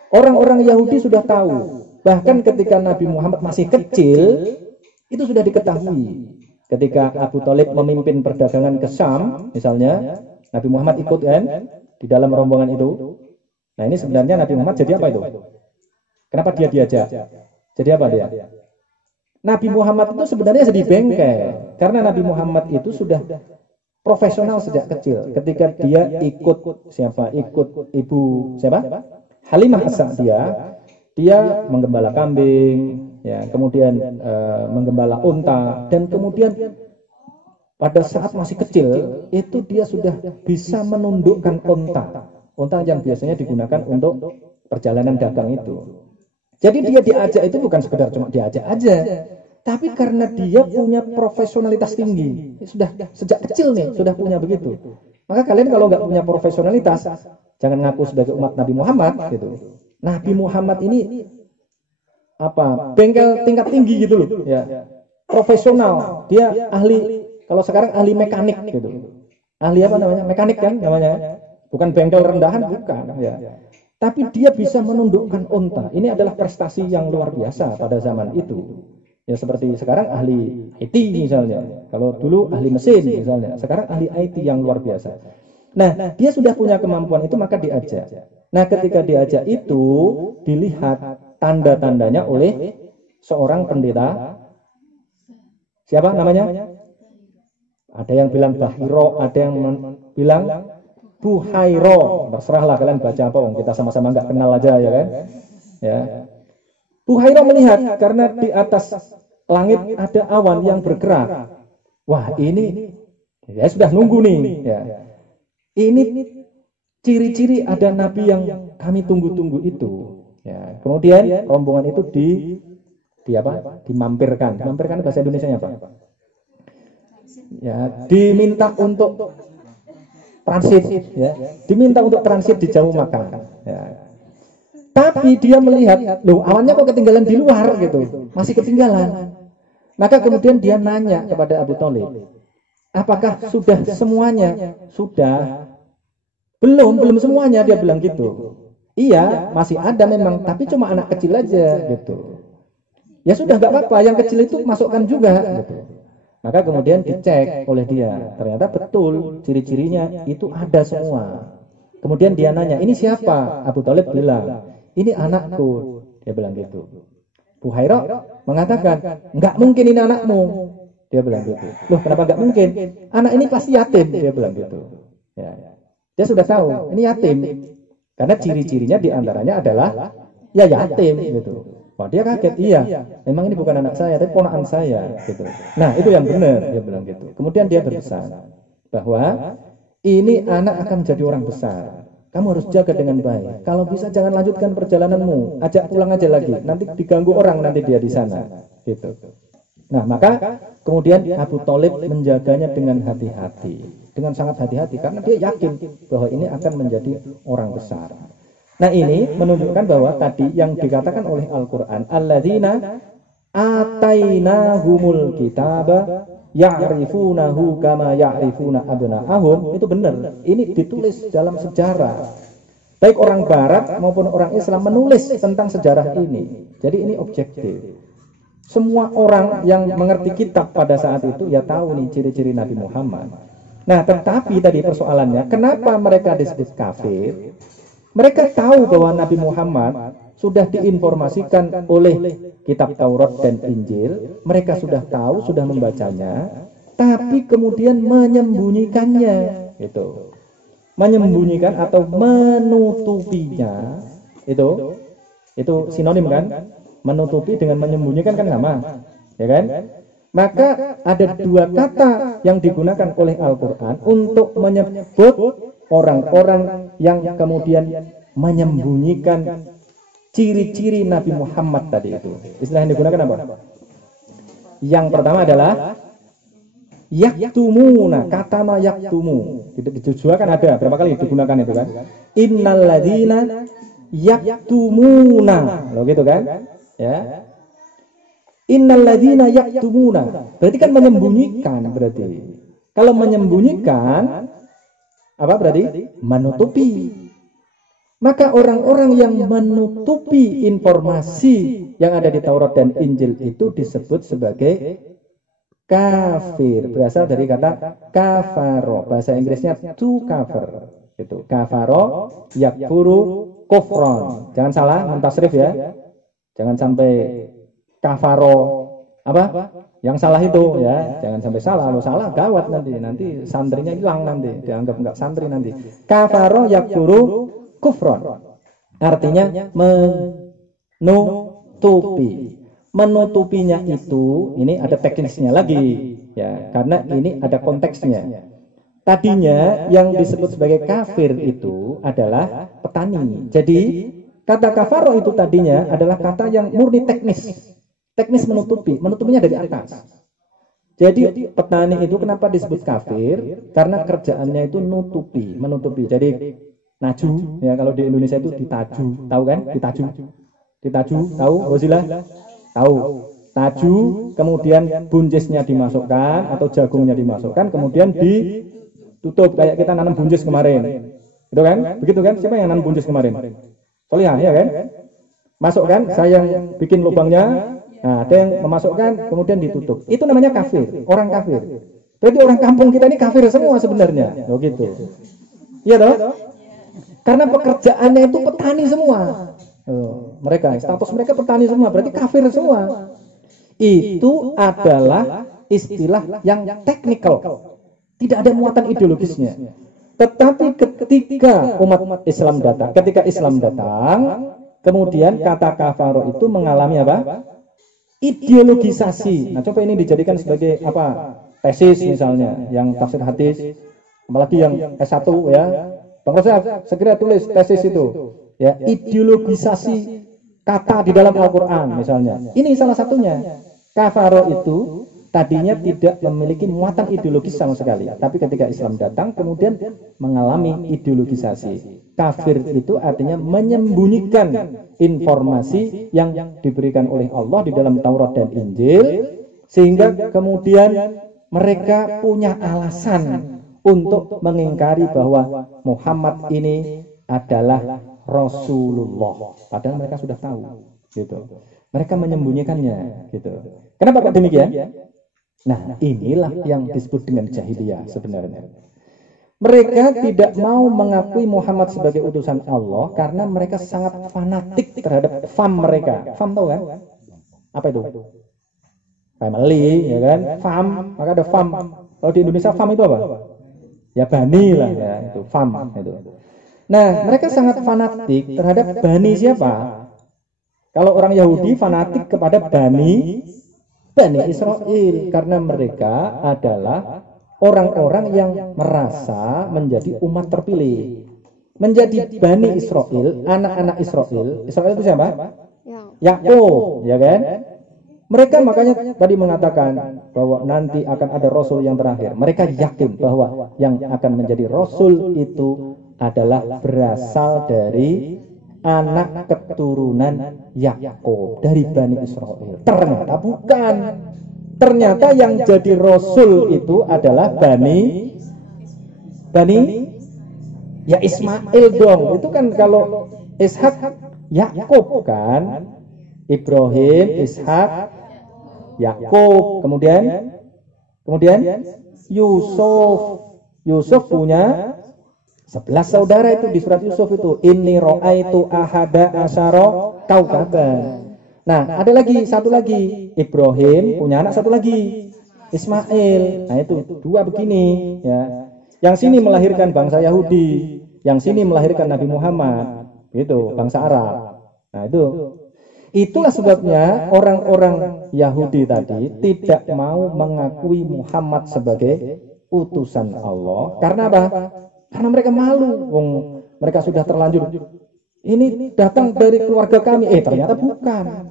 Orang-orang Yahudi sudah tahu. Bahkan ketika Nabi Muhammad masih kecil, itu sudah diketahui. Ketika Abu Thalib memimpin perdagangan ke Syam, misalnya, Nabi Muhammad ikut kan di dalam rombongan itu. Nah ini sebenarnya Nabi Muhammad jadi apa itu? Kenapa dia diajak? Jadi apa dia? Nabi Muhammad itu sebenarnya jadi bengkel karena Nabi Muhammad itu sudah profesional sejak kecil. Ketika dia ikut siapa? Ikut ibu siapa? Halimah As-Sa'diyah, dia menggembala kambing, ya, kemudian menggembala unta, dan kemudian pada saat masih kecil itu dia sudah bisa menundukkan unta yang biasanya digunakan untuk perjalanan dagang itu. Jadi dia diajak itu bukan sekedar cuma diajak aja, tapi karena dia punya profesionalitas tinggi, sudah sejak kecil nih sudah punya begitu. Maka kalian kalau nggak punya profesionalitas, jangan ngaku sebagai umat Nabi Muhammad gitu. Nabi Muhammad ini apa? Bengkel tingkat tinggi gitu loh, ya. Profesional, dia ahli. Kalau sekarang ahli mekanik gitu. Ahli apa namanya? Mekanik kan namanya. Bukan bengkel rendahan, bukan. Ya. Tapi dia bisa menundukkan unta. Ini adalah prestasi yang luar biasa pada zaman itu. Ya seperti sekarang ahli IT misalnya. Kalau dulu ahli mesin misalnya. Sekarang ahli IT yang luar biasa. Nah, dia sudah punya kemampuan itu maka diajak. Nah, ketika diajak itu dilihat tanda-tandanya oleh seorang pendeta. Siapa namanya? Ada yang bilang Bahiro, ada yang bilang Buhairo, terserahlah kalian baca apa, kita sama-sama nggak kenal aja ya kan. Ya. Buhairo melihat karena di atas langit ada awan yang bergerak. Wah ini, ya sudah nunggu nih. Ya. Ini ciri-ciri ada nabi yang kami tunggu-tunggu itu. Ya. Kemudian rombongan itu dimampirkan. Dimampirkan bahasa Indonesianya apa? Ya, diminta untuk transit, ya, diminta untuk transit di jauh makan. Ya. Tapi dia melihat, loh awannya kok ketinggalan di luar gitu, masih ketinggalan. Maka kemudian dia nanya kepada Abu Thalib, apakah sudah semuanya? Sudah. Belum semuanya, dia bilang gitu. Iya, masih ada memang, tapi cuma anak kecil aja gitu. Ya sudah nggak apa-apa, yang kecil itu masukkan juga gitu. Maka kemudian dicek oleh dia, ternyata betul ciri-cirinya itu ada semua. Kemudian dia nanya, ini siapa? Abu Thalib bilang, ini anakku. Dia bilang gitu. Buhairah mengatakan, enggak mungkin ini anakmu. Dia bilang gitu. Loh, kenapa enggak mungkin? Anak ini pasti yatim. Dia bilang gitu. Ya. Dia sudah tahu, ini yatim. Karena ciri-cirinya diantaranya adalah ya yatim gitu. Wah, dia kaget, iya. Memang ini bukan anak saya, tapi ponakan saya gitu. Nah, itu yang benar, dia bilang gitu. Kemudian dia berpesan bahwa ini anak akan menjadi orang besar. Kamu harus jaga dengan baik. Kalau bisa jangan lanjutkan perjalananmu, ajak pulang aja lagi. Nanti diganggu orang nanti dia di sana. Gitu. Nah, maka kemudian Abu Thalib menjaganya dengan hati-hati, dengan sangat hati-hati karena dia yakin bahwa ini akan menjadi orang besar. Nah, ini menunjukkan bahwa tadi yang dikatakan oleh Al-Qur'an, alladzina atainahumul kitaba ya'rifunahu kama ya'rifuna abna'ahum, itu benar. Ini ditulis dalam sejarah. Baik orang barat maupun orang Islam menulis tentang sejarah ini. Jadi ini objektif. Semua orang yang mengerti kitab pada saat itu ya tahu nih ciri-ciri Nabi Muhammad. Nah, tetapi tadi persoalannya, kenapa mereka disebut kafir? Mereka tahu bahwa Nabi Muhammad sudah diinformasikan oleh kitab Taurat dan Injil, mereka sudah tahu, sudah membacanya, tapi kemudian menyembunyikannya, itu. Menyembunyikan atau menutupinya, itu sinonim kan? Menutupi dengan menyembunyikan kan sama, ya kan? Maka ada dua kata yang digunakan oleh Al-Qur'an untuk menyebut orang-orang yang kemudian menyembunyikan ciri-ciri Nabi Muhammad tadi itu. Istilah yang digunakan apa? Yang pertama adalah yaktumuna, katama yaktumu. Di Jawa kan ada berapa kali digunakan itu kan? Innalladzina yaktumuna. Loh gitu kan? Ya. Innalladzina yaktumuna. Berarti kan menyembunyikan berarti. Kalau menyembunyikan apa berarti? Menutupi. Maka orang-orang yang menutupi informasi yang ada di Taurat dan Injil itu disebut sebagai kafir. Berasal dari kata kafaro. Bahasa Inggrisnya to cover. Itu kafaro yakfuru kufron. Jangan salah mentasrif ya. Jangan sampai kafaro apa? Yang salah itu ya. Jangan sampai salah. Kalau salah gawat nanti santrinya hilang nanti. Dianggap enggak santri nanti. Kafaro yakfuru kufron, artinya menutupi. Menutupinya itu, ini ada teknisnya lagi, ya, karena ini ada konteksnya. Tadinya yang disebut sebagai kafir itu adalah petani. Jadi kata kafaro itu tadinya adalah kata yang murni teknis, teknis menutupi, menutupinya dari atas. Jadi petani itu kenapa disebut kafir? Karena kerjaannya itu nutupi, menutupi. Jadi naju, ya kalau di Indonesia itu ditaju, tahu kan? Ditaju, tahu? Wasilah, tahu. Taju, kemudian buncisnya dimasukkan atau jagungnya dimasukkan, kemudian ditutup kayak kita nanam buncis kemarin, itu kan? Begitu kan? Siapa yang nanam buncis kemarin? Solihah, ya kan? Masukkan, saya yang bikin lubangnya, nah ada yang memasukkan, kemudian ditutup. Itu namanya kafir, orang kafir. Berarti orang kampung kita ini kafir semua sebenarnya, loh gitu. Iya toh? Karena pekerjaannya itu petani semua. Mereka, status mereka petani semua, berarti kafir semua. Itu adalah istilah yang teknikal. Tidak ada muatan ideologisnya. Tetapi ketika umat Islam datang, kemudian kata kafaro itu mengalami apa? Ideologisasi. Nah, coba ini dijadikan sebagai apa? Tesis misalnya, yang tafsir hadis, apalagi yang S1 ya. Bang Rosyaf, segera tulis tesis itu. Ya, ideologisasi kata di dalam Al-Qur'an misalnya. Ini salah satunya. Kafaro itu tadinya tidak memiliki muatan ideologis sama sekali, tapi ketika Islam datang kemudian mengalami ideologisasi. Kafir itu artinya menyembunyikan informasi yang diberikan oleh Allah di dalam Taurat dan Injil, sehingga kemudian mereka punya alasan untuk mengingkari bahwa Muhammad ini adalah Rasulullah. Padahal mereka sudah tahu, gitu. Mereka menyembunyikannya, gitu. Kenapa kok demikian? Nah, inilah yang disebut dengan jahiliyah sebenarnya. Mereka tidak mau mengakui Muhammad sebagai utusan Allah karena mereka sangat fanatik terhadap fam mereka. Fam tahu kan? Apa itu? Family, ya kan? Fam, maka ada fam. Kalau di Indonesia fam itu apa? Ya bani lah ya, itu fam itu. Nah, mereka sangat fanatik terhadap bani siapa? Kalau orang Yahudi fanatik kepada bani Israel karena mereka adalah orang-orang yang merasa menjadi umat terpilih, menjadi Bani Israel, anak-anak Israel. Israel itu siapa? Yakub, ya kan? Mereka makanya tadi mengatakan bahwa nanti akan ada Rasul yang terakhir. Mereka yakin bahwa yang akan menjadi Rasul itu adalah berasal dari anak keturunan Yakub, dari Bani Israel. Ternyata bukan. Ternyata yang jadi Rasul itu adalah Bani ya Ismail dong. Itu kan kalau Ishak Yakub kan, Ibrahim, Ishak, Yakub, kemudian Yusuf punya 11 saudara itu di surat Yusuf itu. Inni ra'aitu ahada asyara kaukaban. Nah, ada lagi satu lagi, Ibrahim punya anak satu lagi, Ismail. Nah, itu dua begini ya. Yang sini melahirkan bangsa Yahudi, yang sini melahirkan Nabi Muhammad, gitu, bangsa Arab. Nah, itulah sebabnya orang-orang Yahudi tadi tidak mau mengakui Muhammad sebagai utusan Allah. Karena apa? Karena mereka malu. Mereka sudah terlanjur ini datang dari keluarga kami. Ternyata bukan.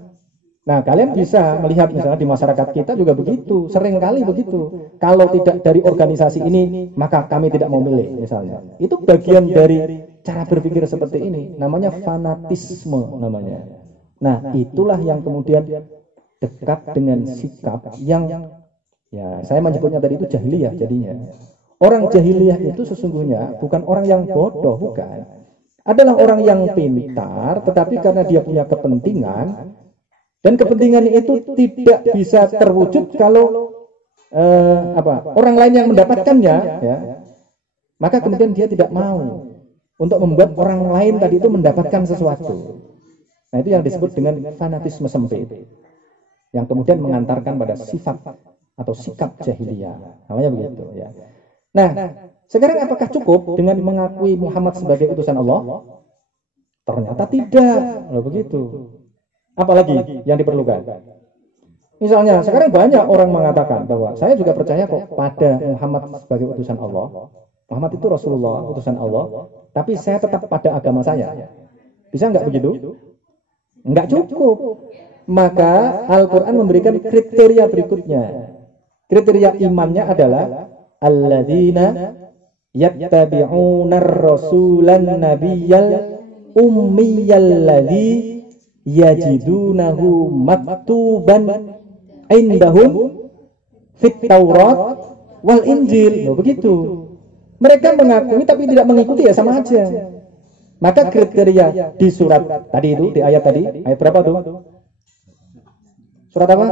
Nah, kalian bisa melihat misalnya di masyarakat kita juga begitu, sering kali begitu. Kalau tidak dari organisasi ini, maka kami tidak mau milih misalnya. Itu bagian dari cara berpikir seperti ini, namanya fanatisme namanya. Nah, itulah yang kemudian dekat dengan sikap yang ya saya menyebutnya tadi itu jahiliyah jadinya. Orang jahiliyah itu sesungguhnya bukan orang yang bodoh, bukan. Adalah orang yang pintar, tetapi karena dia punya kepentingan, dan kepentingan itu tidak bisa terwujud kalau orang lain yang mendapatkannya, ya, maka kemudian dia tidak mau untuk membuat orang lain tadi itu mendapatkan sesuatu. Nah, itu yang disebut dengan fanatisme sempit, yang kemudian mengantarkan pada sifat atau sikap jahiliyah. Namanya begitu, ya. Nah, sekarang apakah cukup dengan mengakui Muhammad sebagai utusan Allah? Ternyata tidak. Loh, begitu. Apalagi yang diperlukan? Misalnya, sekarang banyak orang mengatakan bahwa saya juga percaya kok pada Muhammad sebagai utusan Allah. Muhammad itu Rasulullah, utusan Allah. Tapi saya tetap pada agama saya. Bisa nggak begitu? Nggak cukup. Maka Al-Quran memberikan kriteria berikutnya. Kriteria imannya adalah alladzina yattabi'unar rasulan nabiyyal ummiyal ladzi yajidunahu maktuban indahum fit Taurat wal Injil. Loh, begitu. Mereka mengakui tapi tidak mengikuti, ya sama aja. Maka kriteria di surat tadi itu, di ayat tadi, ayat berapa tuh? Surat apa?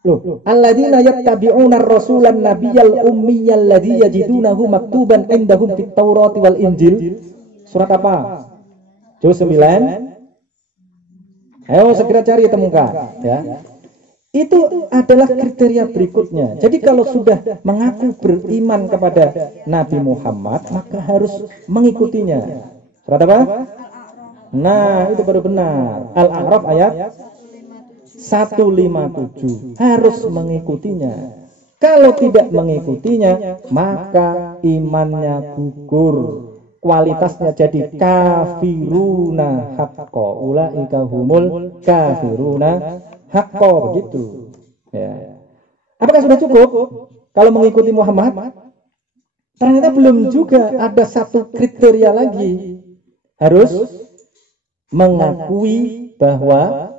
Loh, alladzina yattabi'una ar-rasulan nabiyyal ummiyal ladzi yajidunahu maktuban indahum fit Taurat wal Injil. Surat apa? Juz 9. Ayo segera cari temukan, ya. Itu adalah kriteria berikutnya. Jadi kalau sudah mengaku beriman kepada Nabi Muhammad, maka harus mengikutinya. Surat apa? Nah, itu baru benar. Al-A'raf ayat 157. Harus mengikutinya. Kalau tidak mengikutinya, maka imannya gugur. Kualitasnya jadi kafiruna haqqo, ulaika humul kafiruna haqqo, begitu. Ya. Apakah sudah cukup kalau mengikuti Muhammad? Ternyata belum juga, ada satu kriteria lagi. Harus mengakui bahwa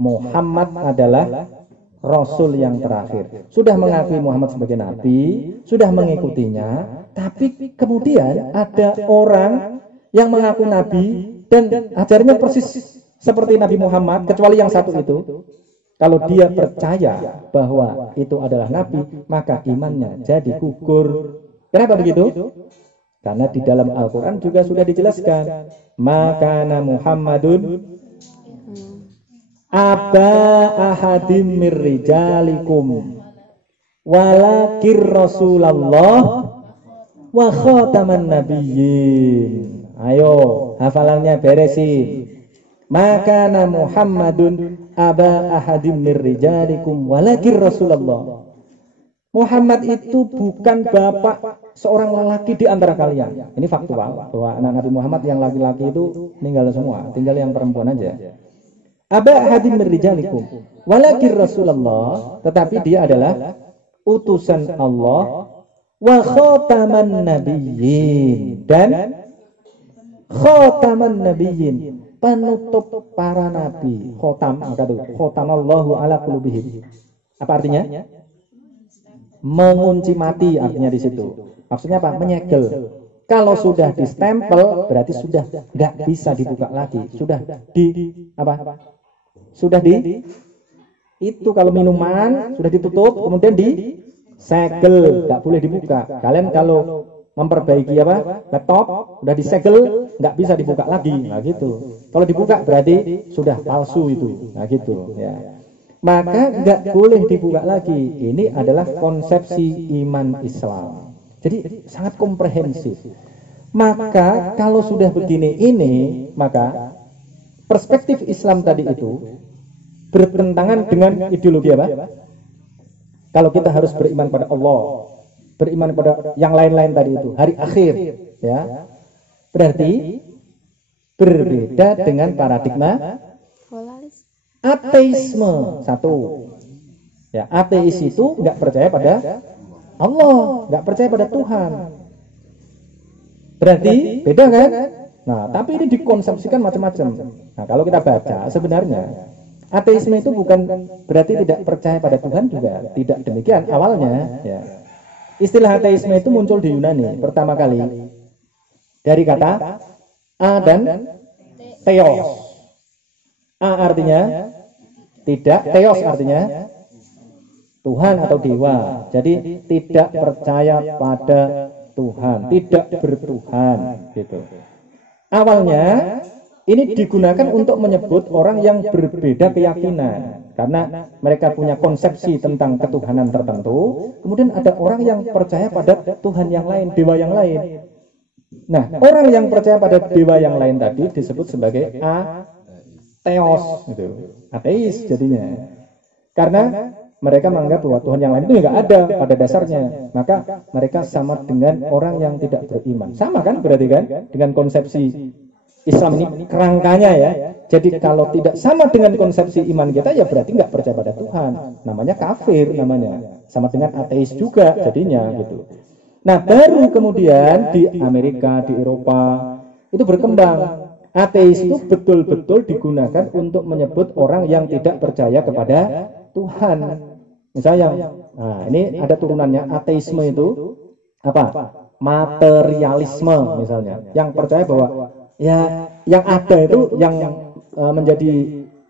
Muhammad adalah Rasul yang terakhir. Sudah mengakui Muhammad sebagai Nabi, sudah mengikutinya, tapi kemudian ada orang yang mengaku Nabi dan ajarannya persis seperti Nabi Muhammad, kecuali yang satu itu. Kalau dia percaya bahwa itu adalah Nabi, maka imannya jadi gugur. Kenapa begitu? Karena di dalam Al-Quran juga sudah dijelaskan, makana Muhammadun aba ahadim mir rijalikum walakir Rasulullah wa khataman nabiyyin. Ayo, hafalannya beresin. Makana Muhammadun aba ahadim mir rijalikum walakir Rasulullah. Muhammad itu bukan bapak seorang lelaki di antara kalian. Ini faktual bahwa anak Nabi Muhammad yang laki-laki itu meninggal semua, tinggal yang perempuan aja. Aba ahadim mir rijalikum walakir Rasulullah, tetapi dia adalah utusan Allah, wa khataman nabiyyin, dan khataman nabiyyin, penutup para nabi. Khotam, maka itu khotamallahu ala qulubihim. Apa artinya? Mengunci mati artinya di situ. Maksudnya apa? Menyegel. Kalau sudah distempel berarti sudah nggak bisa dibuka lagi. Sudah di apa? Sudah di itu kalau minuman sudah ditutup kemudian disegel, nggak boleh dibuka. Kalian kalau memperbaiki apa? Laptop udah disegel, nggak bisa dibuka lagi. Nah gitu. Kalau dibuka berarti sudah palsu itu. Nah gitu ya. Maka nggak boleh dibuka lagi. Ini adalah konsepsi iman Islam. Jadi sangat komprehensif. Maka kalau sudah begini ini, maka perspektif Islam tadi itu bertentangan dengan ideologi apa? Kalau kita harus beriman pada Allah, beriman pada yang lain-lain tadi itu, hari akhir, ya, berarti berbeda dengan paradigma ateisme. Satu, ya, ateis itu nggak percaya pada Allah, nggak percaya pada Tuhan. Berarti beda kan? Nah, tapi ini dikonsepsikan macam-macam. Nah, kalau kita baca sebenarnya ateisme itu bukan berarti tidak percaya pada Tuhan juga, tidak demikian awalnya. Ya. Istilah ateisme itu muncul di Yunani pertama kali dari kata a dan theos. A artinya tidak, theos artinya Tuhan atau dewa. Jadi tidak percaya pada Tuhan, tidak bertuhan gitu. Awalnya ini digunakan untuk menyebut orang yang berbeda keyakinan karena mereka punya konsepsi tentang ketuhanan tertentu. Kemudian ada orang yang percaya pada Tuhan yang lain, dewa yang lain. Nah, orang yang percaya pada dewa yang lain tadi disebut sebagai ateos gitu. Ateis jadinya. Karena mereka menganggap bahwa Tuhan yang lain itu nggak ada pada dasarnya. Maka mereka sama dengan orang yang tidak beriman. Sama kan berarti kan dengan konsepsi Islam ini kerangkanya ya. Jadi kalau tidak sama dengan konsepsi iman kita ya berarti nggak percaya pada Tuhan. Namanya kafir namanya. Sama dengan ateis juga jadinya gitu. Nah baru kemudian di Amerika, di Eropa itu berkembang. Ateis itu betul-betul digunakan untuk menyebut orang yang tidak percaya kepada Tuhan. Misalnya, nah ini ada turunannya, ateisme itu apa? Materialisme misalnya. Yang percaya bahwa ya yang ada itu yang menjadi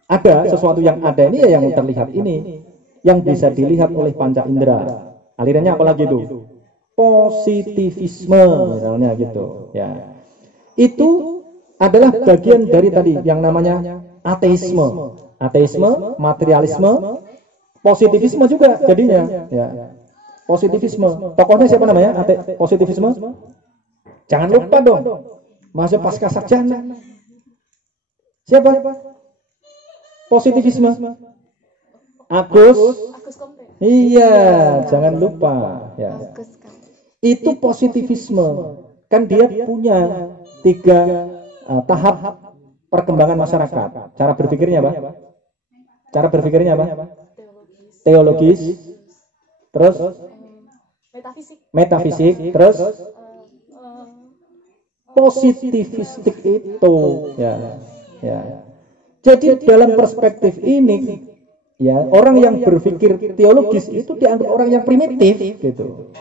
ada, sesuatu yang ada ini ya yang terlihat ini, yang bisa dilihat oleh panca indera. Alirannya apalagi itu? Positivisme misalnya gitu ya. Itu adalah bagian dari tadi yang namanya ateisme. Ateisme, materialisme, positivisme juga jadinya ya. Positivisme. Tokohnya siapa namanya? Positivisme? Jangan lupa dong. Masuk pasca sarjana. Siapa? Positivisme. Agus. Iya, jangan lupa ya. Itu positivisme. Kan dia punya 3 tahap perkembangan masyarakat. Cara berpikirnya apa? Cara berpikirnya apa? Teologis. Terus metafisik. Terus positivistik itu ya. Jadi dalam perspektif ini ya, orang yang berpikir teologis itu dianggap orang yang primitif gitu.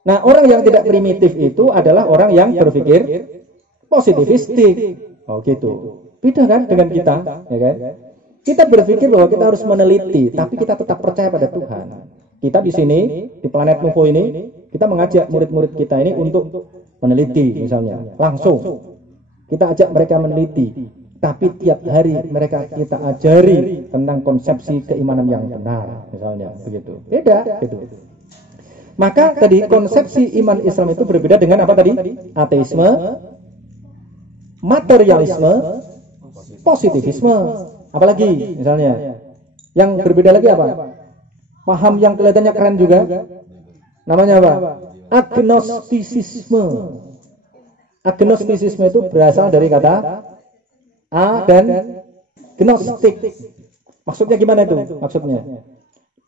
Nah, orang yang tidak primitif itu adalah orang yang berpikir positivistik. Oh gitu. Beda kan dengan kita, ya kan? Kita berpikir bahwa kita harus meneliti, tapi kita tetap percaya pada Tuhan. Kita di sini di planet Nuvo ini Kita mengajak murid-murid kita ini untuk meneliti misalnya, langsung kita ajak mereka meneliti, tapi tiap hari mereka kita ajari tentang konsepsi keimanan yang benar, misalnya begitu. Beda gitu. Maka tadi konsepsi iman Islam itu berbeda dengan apa tadi? Ateisme, materialisme, positivisme. Apalagi misalnya yang berbeda lagi apa? Paham yang kelihatannya keren juga. Namanya apa? Agnostisisme. Agnostisisme itu berasal dari kata a dan gnostik. Maksudnya gimana itu? Maksudnya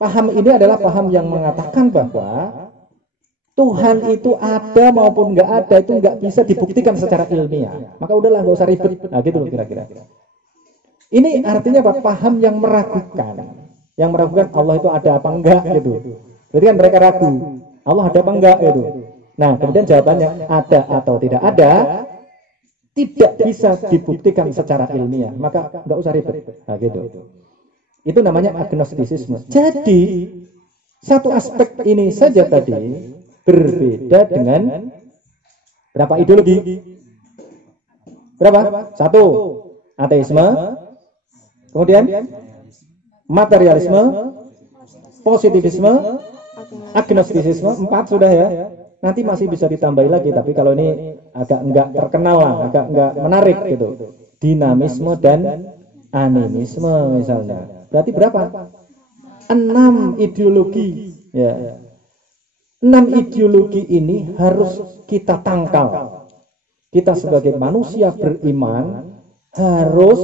paham ini adalah paham yang mengatakan bahwa Tuhan itu ada maupun nggak ada itu nggak bisa dibuktikan secara ilmiah. Maka udahlah nggak usah ribet. Nah gitu loh kira-kira. Ini artinya apa? Paham yang meragukan. Yang meragukan Allah itu ada apa enggak gitu. Jadi kan mereka ragu. Allah ada apa enggak gitu. Nah kemudian jawabannya ada atau tidak ada tidak bisa dibuktikan secara ilmiah. Maka nggak usah ribet. Nah gitu. Itu namanya agnostisisme. Jadi satu aspek ini saja tadi berbeda dengan berapa ideologi? Berapa? Satu, ateisme. Kemudian materialisme, positivisme, agnostisisme. 4 sudah ya. Nanti masih bisa ditambahi lagi, tapi kalau ini agak enggak terkenal lah, agak enggak menarik gitu. Dinamisme dan animisme misalnya. Berarti berapa? 6 ideologi. Ya. 6 ideologi ini harus kita tangkal. Kita sebagai manusia beriman harus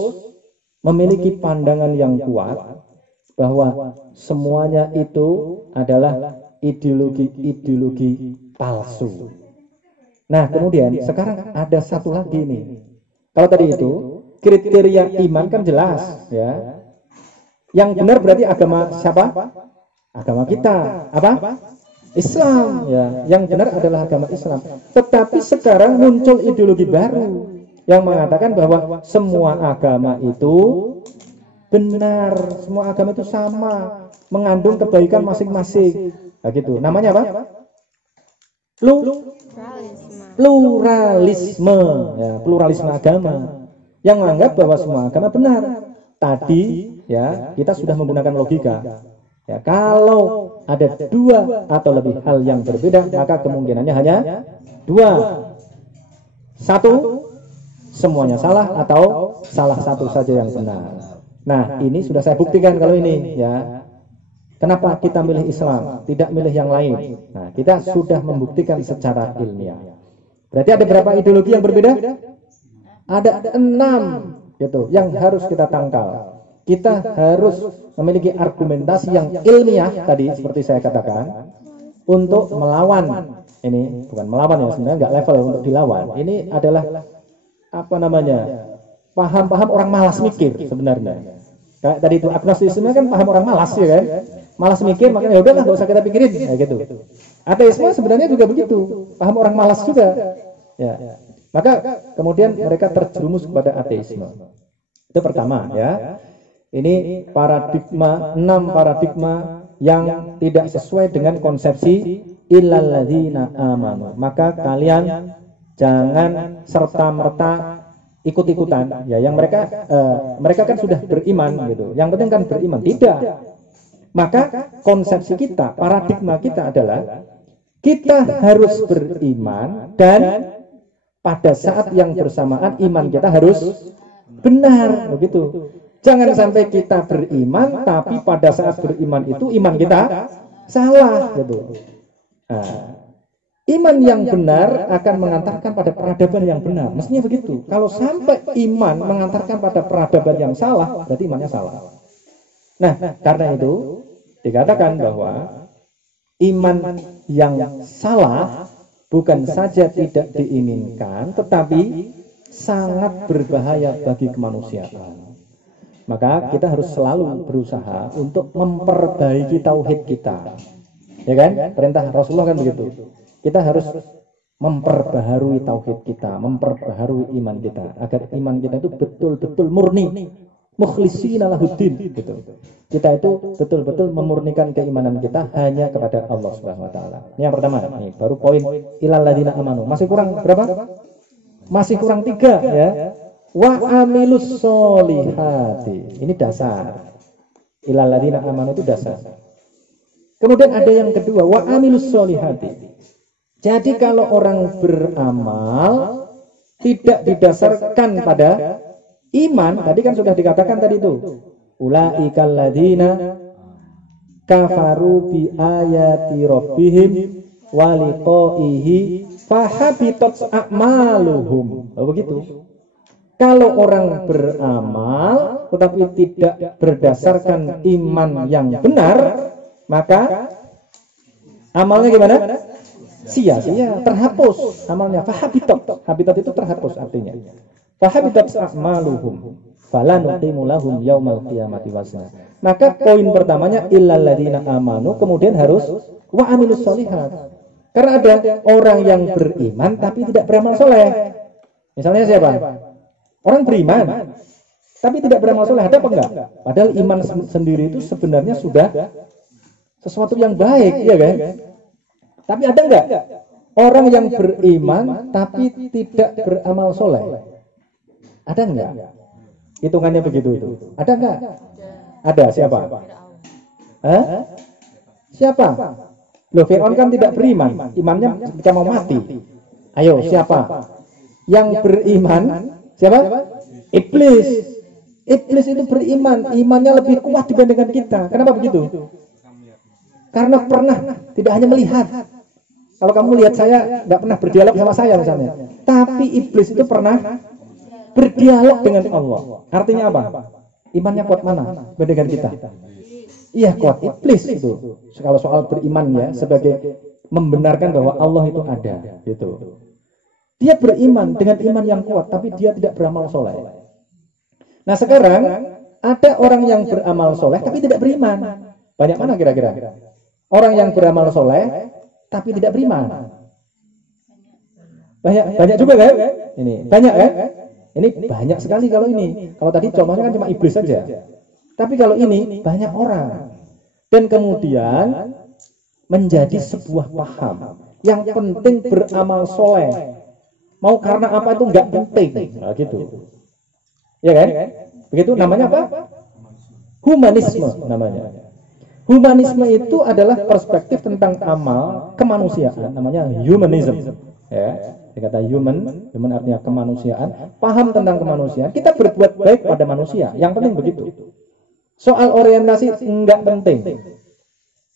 memiliki pandangan yang kuat bahwa semuanya itu adalah ideologi-ideologi palsu. Nah, kemudian sekarang ada satu lagi nih. Kalau tadi itu kriteria iman kan jelas ya. Yang benar berarti agama siapa? Agama kita. Apa? Islam ya. Yang benar adalah agama Islam. Tetapi sekarang muncul ideologi baru yang mengatakan bahwa semua agama itu benar, semua agama itu sama, mengandung kebaikan masing-masing. Nah, gitu. Namanya apa? Pluralisme. Ya, pluralisme agama. Yang menganggap bahwa semua agama benar. Tadi ya, kita sudah menggunakan logika. Ya, kalau ada 2 atau lebih hal yang berbeda, maka kemungkinannya hanya 2. 1, semuanya salah atau salah satu saja yang benar. Nah, ini sudah saya buktikan kalau ini ya. Kenapa kita milih Islam, tidak milih yang lain? Nah, kita sudah membuktikan secara ilmiah. Berarti ada berapa ideologi yang berbeda? Ada 6 gitu yang harus kita tangkal. Kita harus memiliki argumentasi yang ilmiah tadi seperti saya katakan untuk melawan. Ini bukan melawan ya, sebenarnya nggak level untuk dilawan. Ini adalah apa namanya? Paham-paham orang malas mikir sebenarnya. Kayak tadi itu agnostisisme kan paham orang malas ya kan? Malas mikir, makanya ya udahlah nggak usah kita pikirin kayak gitu. Ateisme sebenarnya juga begitu, paham orang malas juga. Ya. Maka kemudian mereka terjerumus kepada ateisme. Itu pertama ya. Ini paradigma 6 paradigma yang tidak sesuai dengan konsepsi illalladzina amanu. Maka kalian jangan serta-merta ikut-ikutan ya, yang mereka kan sudah beriman gitu. Yang penting kan beriman, tidak. Maka konsepsi kita, paradigma kita adalah kita harus beriman dan pada saat yang bersamaan iman kita harus benar begitu. Jangan sampai kita beriman tapi pada saat beriman itu iman kita salah gitu. Nah, iman yang benar akan mengantarkan pada peradaban yang benar. Mestinya begitu. Kalau sampai iman mengantarkan pada peradaban yang salah, berarti imannya salah. Nah, karena itu dikatakan bahwa iman yang salah bukan saja tidak diinginkan, tetapi sangat berbahaya bagi kemanusiaan. Maka kita harus selalu berusaha untuk memperbaiki tauhid kita. Ya kan? Perintah Rasulullah kan begitu. Kita harus memperbaharui tauhid kita, memperbaharui iman kita, agar iman kita itu betul-betul murni, mukhlishina lahuddin gitu. Kita itu betul-betul memurnikan keimanan kita hanya kepada Allah Subhanahu wa taala. Ini yang pertama. Nih, baru poin ilal ladzina amanu. Masih kurang berapa? Masih kurang 3 ya. Wa amilus solihati. Ini dasar. Ilal ladzina amanu itu dasar. Kemudian ada yang kedua, wa amilus solihati. Jadi kalau orang beramal tidak didasarkan pada iman, tadi kan sudah dikatakan tadi itu. Ulaikal ladzina kafaru bi ayati rabbihim wa liqaihi fahabitat a'maluhum. Oh begitu. Kalau orang beramal tetapi tidak berdasarkan iman yang benar, maka amalnya gimana? Sia-sia, terhapus amalnya. Fahabitat. Habitat itu terhapus artinya. Fahabitat a'maluhum. Fala nuqimu lahum yaumal qiyamati wazna. Maka poin pertamanya illal ladzina amanu, kemudian harus wa amilus sholihat. Karena ada orang yang beriman tapi tidak beramal soleh. Misalnya siapa? Orang beriman tapi tidak beramal soleh, ada apa enggak? Padahal iman sendiri itu sebenarnya sudah sesuatu yang baik, ya kan? Tapi ada enggak orang yang beriman tapi tidak beramal soleh? Ada enggak? Hitungannya begitu itu. Ada enggak? Ada. Siapa? Hah? Siapa? Loh, Fir'aun kan tidak beriman. Imannya ketika mau mati. Ayo, siapa? Yang beriman? Siapa? Iblis. Iblis itu beriman. Imannya lebih kuat dibandingkan kita. Kenapa begitu? Karena pernah, tidak hanya melihat. Kalau kamu lihat saya, nggak pernah berdialog sama saya misalnya. Tapi iblis itu pernah berdialog dengan Allah. Artinya apa? Imannya kuat mana dibandingkan kita? Iya, kuat. Iblis itu. Kalau soal beriman ya, sebagai membenarkan bahwa Allah itu ada, gitu. Dia beriman dengan iman yang kuat, tapi dia tidak beramal soleh. Nah sekarang ada orang yang beramal soleh, tapi tidak beriman. Banyak mana kira-kira? Orang yang beramal soleh, tapi tidak beriman. Banyak juga kan? Ini banyak kan? Ini banyak sekali kalau ini. Kalau tadi contohnya kan cuma iblis saja. Tapi kalau ini banyak orang. Dan kemudian menjadi sebuah paham. Yang penting beramal soleh. Mau karena apa itu nggak penting. Nah, gitu. Ya kan? Begitu namanya apa? Humanisme namanya. Humanisme itu adalah perspektif tentang amal kemanusiaan. Namanya humanism. Ya. Kata human artinya kemanusiaan, paham tentang kemanusiaan. Kita berbuat baik pada manusia, yang penting begitu. Soal orientasi enggak penting.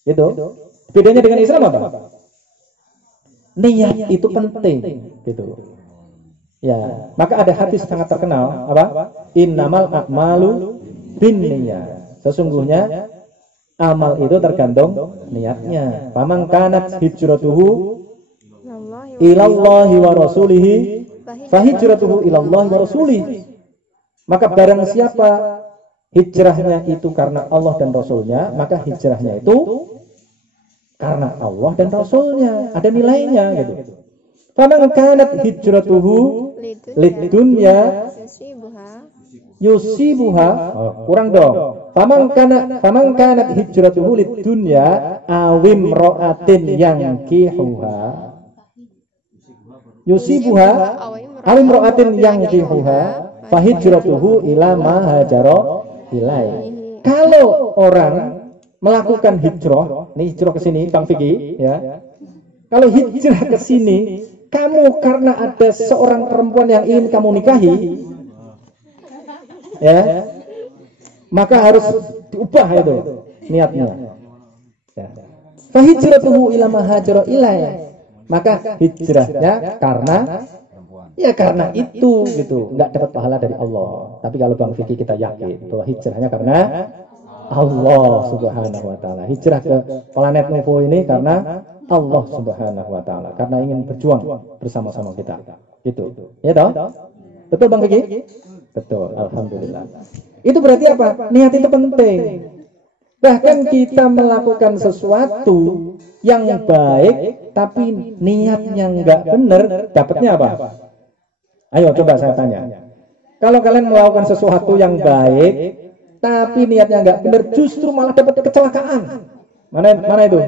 Gitu. Bedanya dengan Islam apa? Niat itu penting, gitu. Ya, maka ada hadis sangat terkenal apa? Innamal a'malu binniyat. Sesungguhnya amal itu tergantung niatnya. Faman kanat hijratuhu ilallahi wa rasulihi fahijratuhu ilallahi wa rasulihi. Maka barang siapa hijrahnya itu karena Allah dan Rasulnya, maka hijrahnya itu karena Allah dan Rasulnya. Ada nilainya gitu. Faman kanat hijratuhu lidunya yusibuha. Kurang dong. Faman kanat hijratuhu lidunya awim ro'atin yang kihuha yusibuha alim ro'atin yang kihuha fahijratuhu ila ma hajara ilai. Kalau orang melakukan hijrah, nih hijrah ke sini Bang Fikri ya. Kalau hijrah ke sini, kamu karena ada seorang perempuan yang ingin kamu nikahi, ya, maka harus diubah itu niatnya. Ya. Fahijratuhu ila ma hajara ilai. Maka hijrahnya karena itu gitu, nggak dapat pahala dari Allah. Tapi kalau Bang Fikri kita yakin bahwa hijrahnya karena Allah Subhanahu wa taala. Hijrah ke planet Novo ini karena Allah Subhanahu wa taala, karena ingin berjuang bersama-sama kita. Gitu. Ya toh? Betul Bang Fikri? Betul, alhamdulillah. Itu berarti apa? Niat itu penting. Bahkan kita melakukan sesuatu yang baik tapi niatnya nggak benar, dapatnya apa? Ayo coba saya tanya. Kalau kalian melakukan sesuatu yang baik, tapi niatnya nggak benar, justru malah dapat kecelakaan. Mana itu?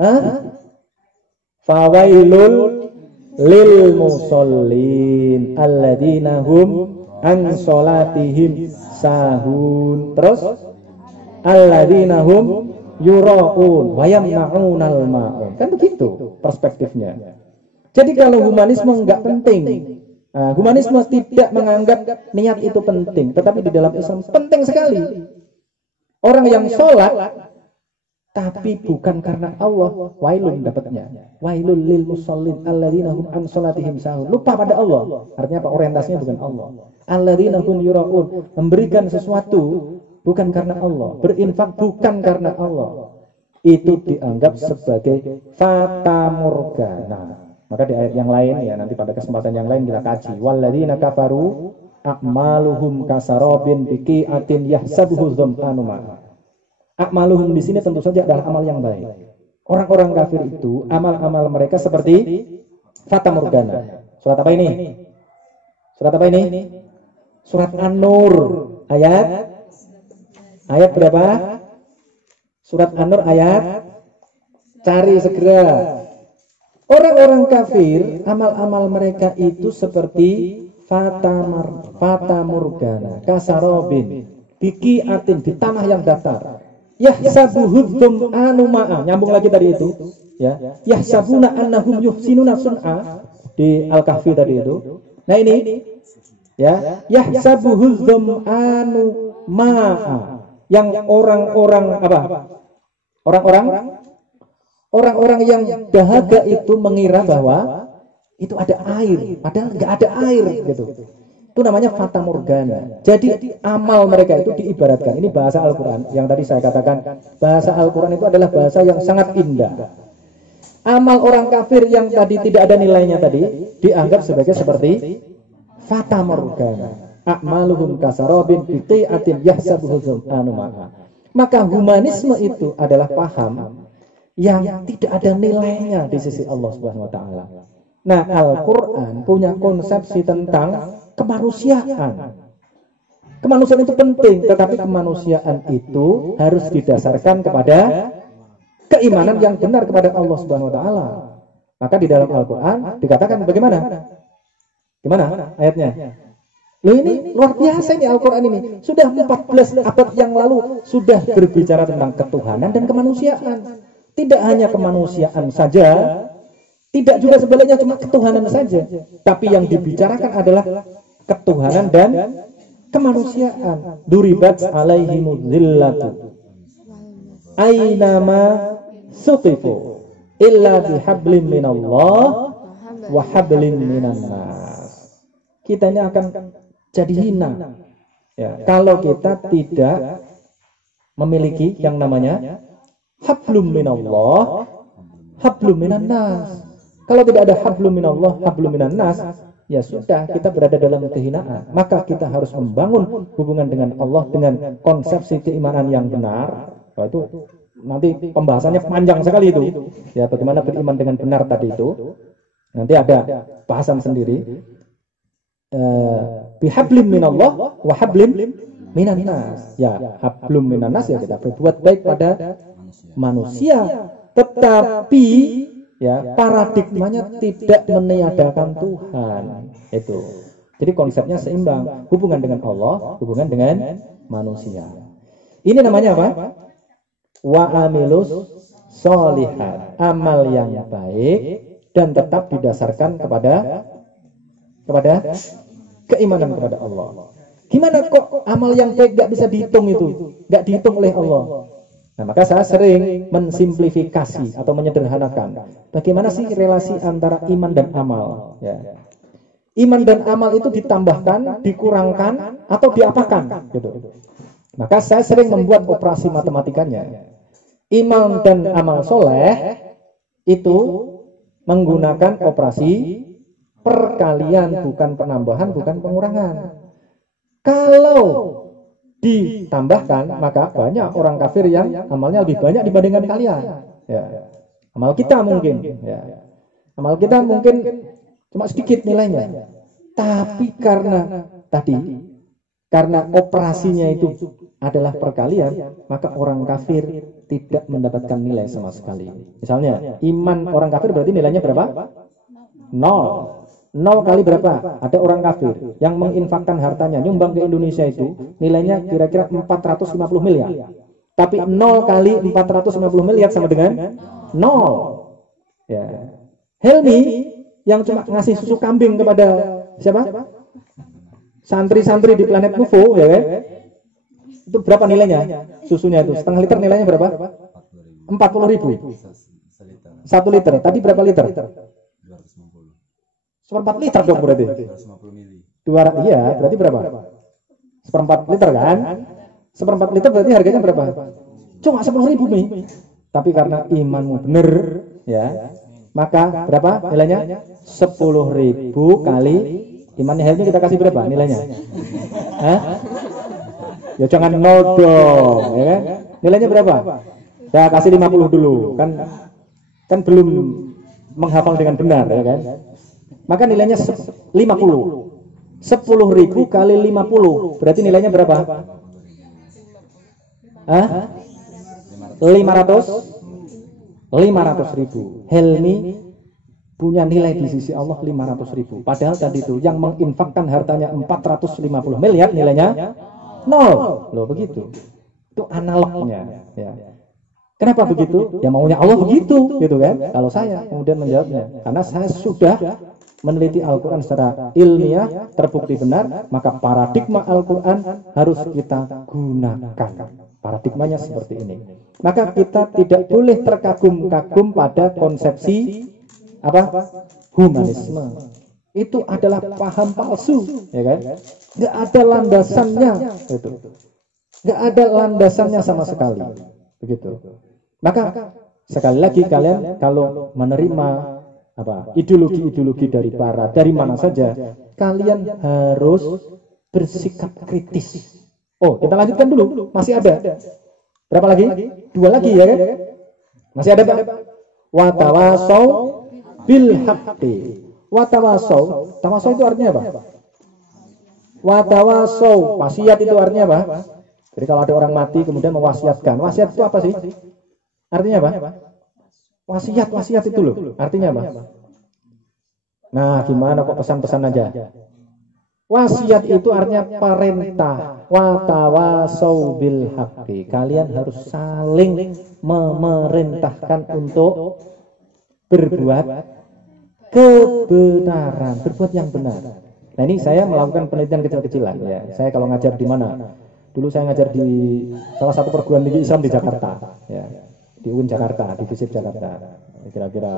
Hah? Fawailul lil musallin alladzina hum an sholatihim sahun. Terus alladzina hum yura'un wa yamna'unal ma'un. Kan begitu perspektifnya. Jadi kalau humanisme nggak penting, humanisme tidak menganggap niat itu penting, tetapi di dalam Islam penting sekali. Orang yang sholat tapi bukan karena Allah, wailun dapatnya. Wailul lil musallin alladzina hum an sholatihim sahun. Lupa pada Allah. Artinya apa? Orientasinya bukan Allah. Alladzina hum yura'un, memberikan sesuatu bukan karena Allah, berinfak bukan karena Allah. Itu dianggap sebagai fata morgana. Maka di ayat yang lain, ya nanti pada kesempatan yang lain kita kaji. Walladzina kafaru a'maluhum kasarabin biqi'atin yahsabuhu dzam'anu ma'a. A'maluhum di sini tentu saja adalah amal yang baik. Orang-orang kafir itu amal-amal mereka seperti fata morgana. Surat apa ini? Surat apa ini? Surat An-Nur ayat berapa? Surat An-Nur ayat, cari segera. Orang-orang kafir, amal-amal mereka itu seperti fata morgana, kasarobin, biqi'atin, di tanah yang datar. Yahsabuhu dzam'anu ma'a. Nyambung lagi tadi itu, ya. Yahsabuna annahum yuhsinuna sun'a di Al-Kahfi tadi itu. Nah ini, ya, yahsabuhu dzam'anu ma'a. Yang orang-orang apa? Orang-orang yang dahaga itu mengira bahwa itu ada air, padahal nggak ada air gitu. Itu namanya fata morgana. Jadi amal mereka itu diibaratkan. Ini bahasa Al-Quran yang tadi saya katakan. Bahasa Al-Quran itu adalah bahasa yang sangat indah. Amal orang kafir yang tadi tidak ada nilainya tadi dianggap seperti fata morgana. A'maluhum kasarabin biqi'atin yahsabuhu dzam'anu ma'a. Maka humanisme itu adalah paham yang tidak ada nilainya di sisi Allah Subhanahu wa taala. Nah, Al-Qur'an punya konsepsi tentang kemanusiaan. Kemanusiaan itu penting, tetapi kemanusiaan itu harus didasarkan kepada keimanan yang benar kepada Allah Subhanahu wa taala. Maka di dalam Al-Qur'an dikatakan bagaimana? Gimana ayatnya? Loh, ini luar biasa ini Al-Quran ini. Sudah 14 abad yang lalu sudah berbicara tentang ketuhanan dan kemanusiaan. Tidak hanya kemanusiaan saja, tidak juga sebaliknya cuma ketuhanan saja, tapi yang dibicarakan adalah ketuhanan dan kemanusiaan. Duribat alaihimuz zillatu ainama suqifu illa bihablim minallah wa hablim minan nas. Kita ini akan jadi hina, ya, kalau kita tidak memiliki yang namanya hablum minallah, hablum minan nas. Kalau tidak ada hablum minallah, hablum minan nas, ya sudah, kita berada dalam kehinaan. Maka kita harus membangun hubungan dengan Allah dengan konsepsi keimanan yang benar. Nah, itu nanti pembahasannya panjang sekali itu. Ya, bagaimana beriman dengan benar tadi itu. Nanti ada bahasan sendiri. Bihablim minallah wa hablim minan nas. Ya, hablum minan nas, ya kita berbuat baik pada manusia, tetapi ya paradigmanya tidak meniadakan Tuhan. Itu. Jadi konsepnya seimbang, hubungan dengan Allah, hubungan dengan manusia. Ini namanya apa? Wa amilus sholihat, amal yang baik dan tetap didasarkan kepada keimanan kepada Allah. Gimana kok amal yang baik gak bisa dihitung itu? Gak dihitung oleh Allah. Nah, maka saya sering mensimplifikasi atau menyederhanakan. Bagaimana sih relasi antara iman dan amal? Ya. Iman dan amal itu ditambahkan, dikurangkan, atau diapakan? Gitu. Maka saya sering membuat operasi matematikanya. Iman dan amal soleh itu menggunakan operasi perkalian, bukan penambahan, bukan pengurangan. Kalau ditambahkan, maka banyak orang kafir yang amalnya lebih banyak dibandingkan kalian. Ya. Amal kita mungkin, ya. Amal kita mungkin cuma sedikit nilainya. Tapi karena operasinya itu adalah perkalian, maka orang kafir tidak mendapatkan nilai sama sekali. Misalnya, iman orang kafir berarti nilainya berapa? 0. 0 kali berapa? Ada orang kafir yang menginfakkan hartanya, nyumbang ke Indonesia itu, nilainya kira-kira 450 miliar. Tapi 0 kali 450 miliar sama dengan 0. Ya. Helmi yang cuma ngasih susu kambing kepada siapa? Santri-santri di planet UFO, ya kan? Itu berapa nilainya? Susunya itu setengah liter nilainya berapa? 40.000. 1 liter. Tadi berapa liter? 1/4 liter dong berarti. 200, iya, berarti berapa? 1/4 liter kan? 1/4 liter berarti harganya berapa? Cuma 10.000 Mi. Tapi karena imanmu benar, ya, maka berapa nilainya? 10.000 kali imannya. Helmi kita kasih berapa nilainya? Hah? Ya jangan 0 dong, ya kan? Nilainya berapa? Ya kasih 50 dulu, kan belum menghafal dengan benar, ya kan? Maka nilainya 50. 10.000 kali 50, berarti nilainya berapa? Hah? 500.000. Helmi punya nilai di sisi Allah 500.000. Padahal tadi itu yang menginfakkan hartanya 450 miliar nilainya 0. Loh begitu. Itu analognya, ya. Kenapa begitu? Ya maunya Allah begitu, gitu kan? Kalau saya kemudian menjawabnya, karena saya sudah meneliti Al-Quran secara ilmiah, terbukti benar, maka paradigma Al-Quran harus kita gunakan. Paradigmanya seperti ini. Maka kita tidak boleh terkagum-kagum pada konsepsi apa? Humanisme. Itu adalah paham palsu, ya kan? Nggak ada landasannya, itu. Nggak ada landasannya sama sekali, begitu. Maka sekali lagi kalian kalau menerima ideologi-ideologi dari mana saja, kalian harus bersikap kritis. Oh, kita lanjutkan dulu, masih ada. Berapa lagi? 2 lagi, ya kan? Masih ada Pak? Watawasau bil haqqi. Watawasau, tawasau itu artinya apa? Watawasau, wasiat itu artinya apa? Jadi kalau ada orang mati kemudian mewasiatkan. Wasiat itu apa sih? Artinya apa? Wasiat itu loh. Artinya apa? Nah, gimana kok pesan-pesan aja? Wasiat itu artinya perintah. Watawasau bil haqqi. Kalian harus saling memerintahkan untuk berbuat kebenaran, berbuat yang benar. Nah, ini saya melakukan penelitian kecil-kecilan, ya. Saya kalau ngajar di mana? Dulu saya ngajar di salah satu perguruan tinggi Islam di Jakarta, ya. Di UIN Jakarta, di FISIP Jakarta. Kira-kira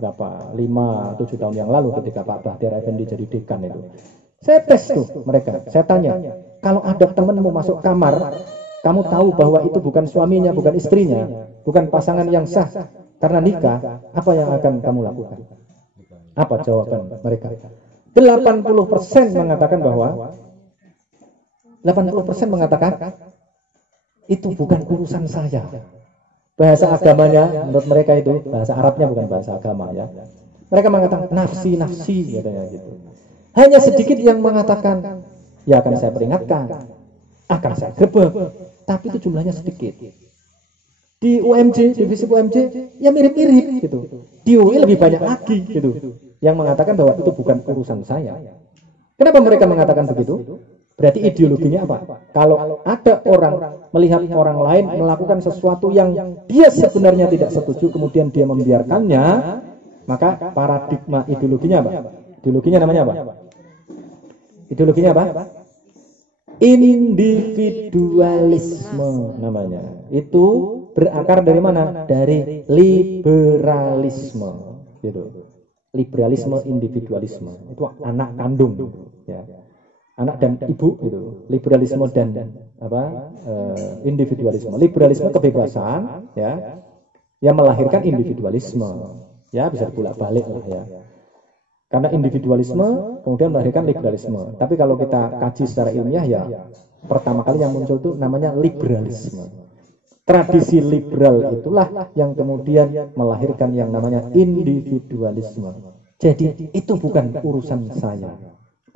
berapa? 5-7 tahun yang lalu ketika Pak Bahtiar Effendi jadi dekan itu. Saya tes tuh mereka. Saya tanya, kalau ada temanmu masuk kamar, kamu tahu bahwa itu bukan suaminya, bukan istrinya, bukan pasangan yang sah karena nikah, apa yang akan kamu lakukan? Apa jawaban mereka? 80% mengatakan bahwa 80% mengatakan itu bukan urusan saya. Bahasa agamanya menurut mereka itu, bahasa Arabnya bukan bahasa agama, ya. Mereka mengatakan nafsi katanya gitu. Hanya sedikit yang mengatakan, ya akan saya peringatkan, akan saya grebek, tapi itu jumlahnya sedikit. Di UMJ, divisi UMJ, ya mirip-mirip gitu. Di UI lebih banyak lagi gitu, yang mengatakan bahwa itu bukan urusan saya. Kenapa mereka mengatakan begitu? Berarti ideologinya apa? Kalau ada orang melihat orang lain melakukan sesuatu yang dia sebenarnya tidak setuju, kemudian dia membiarkannya, maka paradigma ideologinya apa? Ideologinya namanya apa? Ideologinya apa? Individualisme namanya. Itu berakar dari mana? Dari liberalisme, gitu. Liberalisme, individualisme itu anak kandung, ya. Anak dan ibu gitu. Liberalisme dan individualisme. Liberalisme kebebasan, ya, yang melahirkan individualisme, ya, bisa bolak-balik lah, ya. Karena individualisme kemudian melahirkan liberalisme. Tapi kalau kita kaji secara ilmiah, ya, pertama kali yang muncul itu namanya liberalisme. Tradisi liberal itulah yang kemudian melahirkan yang namanya individualisme. Jadi itu bukan urusan saya.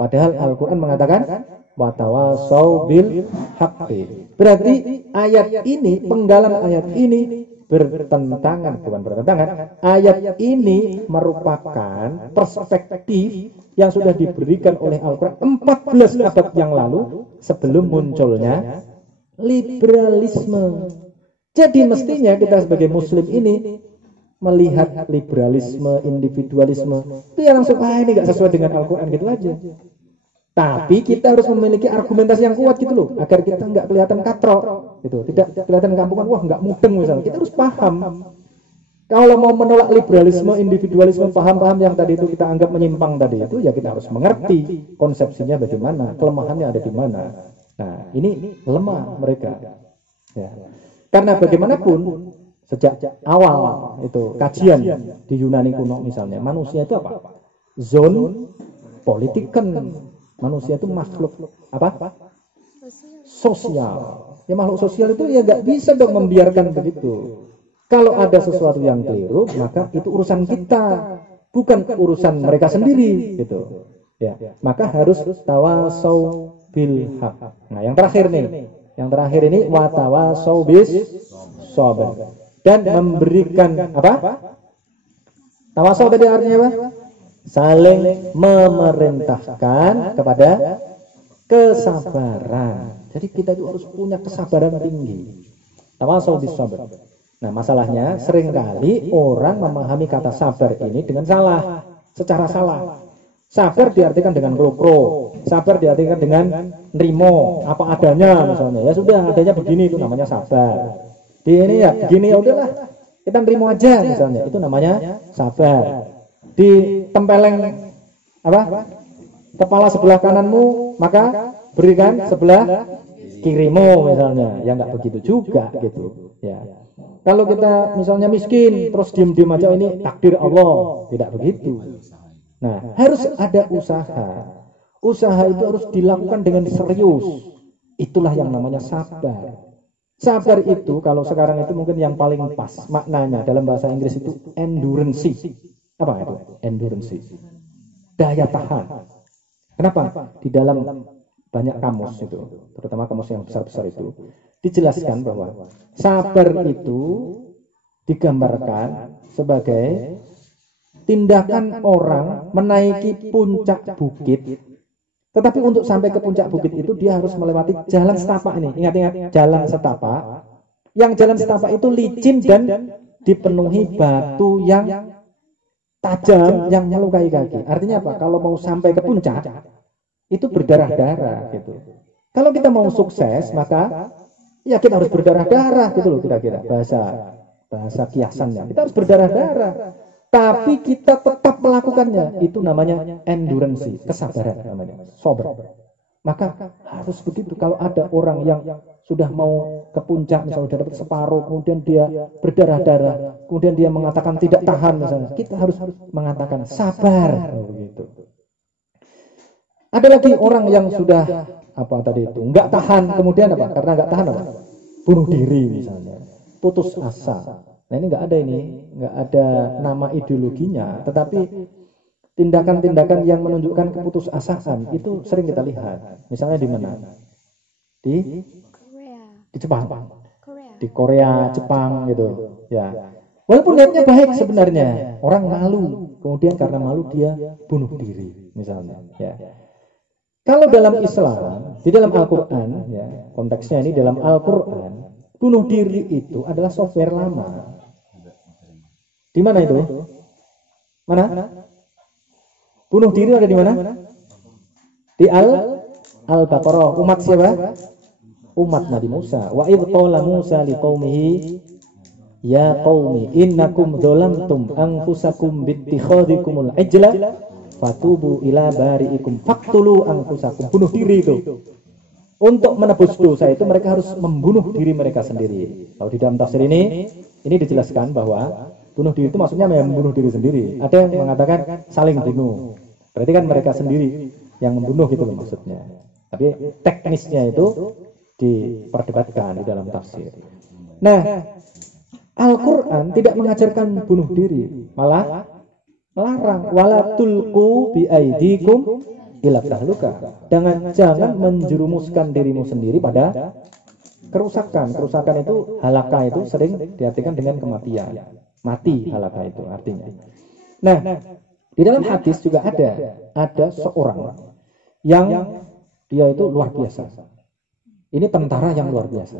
Padahal Al-Quran mengatakan watawasau bil haqqi. Berarti ayat ini, penggalan ayat ini bertentangan, bukan bertentangan. Ayat ini merupakan perspektif yang sudah diberikan oleh Al-Quran 14 abad yang lalu sebelum munculnya liberalisme. Jadi mestinya kita sebagai muslim ini melihat liberalisme, individualisme itu ya langsung ini gak sesuai dengan Al-Quran gitu aja. Tapi kita harus memiliki argumentasi yang kuat gitu loh, agar kita nggak kelihatan katrok gitu, tidak kelihatan kampungan, wah nggak mudeng misalnya. Kita harus paham. Kalau mau menolak liberalisme, individualisme, paham-paham yang tadi itu kita anggap menyimpang tadi itu, ya kita harus mengerti konsepsinya bagaimana, kelemahannya ada di mana. Nah, ini lemah mereka. Ya. Karena bagaimanapun sejak awal itu kajian di Yunani kuno misalnya, manusia itu apa? Zon politiken. Manusia itu makhluk apa? Sosial. Ya makhluk sosial itu ya nggak bisa dong membiarkan begitu. Kalau ada sesuatu yang keliru, maka itu urusan kita, bukan urusan mereka sendiri, gitu. Ya, maka harus tawasau bil haq. Nah, yang terakhir ini watawasau bis sabr. Dan memberikan apa? Tawasau tadi artinya apa? Saling memerintahkan kepada kesabaran. Jadi kita itu harus punya kesabaran tinggi. Tawasau bis sabr. Nah, masalahnya seringkali orang memahami kata sabar ini dengan salah, secara salah. Sabar diartikan dengan klokro, sabar diartikan dengan nerimo, apa adanya misalnya. Ya sudah, adanya begini itu namanya sabar. Di ini ya begini ya udahlah, kita nerimo aja misalnya, itu namanya sabar. Ditempeleng apa? Kepala sebelah kananmu, maka berikan sebelah kirimu misalnya. Ya enggak begitu juga gitu. Ya. Kalau kita misalnya miskin terus diem-diem aja ini takdir Allah, tidak begitu. Nah, harus ada usaha. Usaha itu harus dilakukan dengan serius. Itulah yang namanya sabar. Sabar itu kalau sekarang itu mungkin yang paling pas maknanya dalam bahasa Inggris itu endurance. Apa itu? Endurance. Daya tahan. Kenapa? Di dalam banyak kamus itu, terutama kamus yang besar-besar itu, dijelaskan bahwa sabar itu digambarkan sebagai tindakan orang menaiki puncak bukit. Tetapi untuk sampai ke puncak bukit itu dia harus melewati jalan setapak ini. Ingat-ingat, jalan setapak. Yang jalan setapak itu licin dan dipenuhi batu yang tajam yang melukai kaki. Artinya apa? Kalau mau sampai ke puncak itu berdarah-darah gitu. Kalau kita mau sukses, maka ya kita harus berdarah-darah gitu loh kira-kira bahasa kiasannya. Kita harus berdarah-darah. Tapi kita tetap melakukannya. Itu namanya endurance, kesabaran namanya. Sabar. Maka harus begitu. Kalau ada orang yang sudah mau ke puncak, misalnya sudah dapat separuh, kemudian dia berdarah-darah, kemudian dia mengatakan tidak tahan misalnya, kita harus mengatakan sabar. Begitu. Ada lagi orang yang sudah apa tadi itu nggak tahan, kemudian apa? Karena nggak tahan apa? Bunuh diri misalnya, putus asa. Nah ini nggak ada nama ideologinya, tetapi tindakan-tindakan yang menunjukkan keputusasaan itu sering kita lihat. Misalnya di mana? Di Jepang, di Korea, Jepang gitu. Ya, walaupun niatnya baik sebenarnya, orang malu, kemudian karena malu dia bunuh diri misalnya. Ya. Kalau dalam Islam, di dalam Al-Quran, ya, konteksnya ini dalam Al-Quran, bunuh diri itu adalah software lama. Di mana itu? Mana? Bunuh diri ada di mana? Di Al-Baqarah. Umat siapa? Umat Nabi Musa. Wa idh qala Musa liqaumihi ya qaumi innakum dzalamtum anfusakum bittikhadikumul ijla fatubu ila bari'ikum faqtulu anfusakum. Bunuh diri itu. Untuk menebus dosa itu mereka harus membunuh diri mereka sendiri. Kalau di dalam tafsir ini dijelaskan bahwa bunuh diri itu maksudnya membunuh diri sendiri. Ada yang mengatakan saling bunuh. Berarti kan mereka sendiri yang membunuh gitu loh maksudnya. Tapi teknisnya itu diperdebatkan di dalam tafsir. Nah, Al-Quran tidak mengajarkan bunuh diri, malah melarang wala tulqu bi aidikum ila tahluka. Jangan menjerumuskan dirimu sendiri pada kerusakan. Kerusakan itu, halaka itu sering diartikan dengan kematian. Mati halaka itu artinya. Nah, di dalam hadis juga ada seorang yang dia itu luar biasa. Ini tentara yang luar biasa.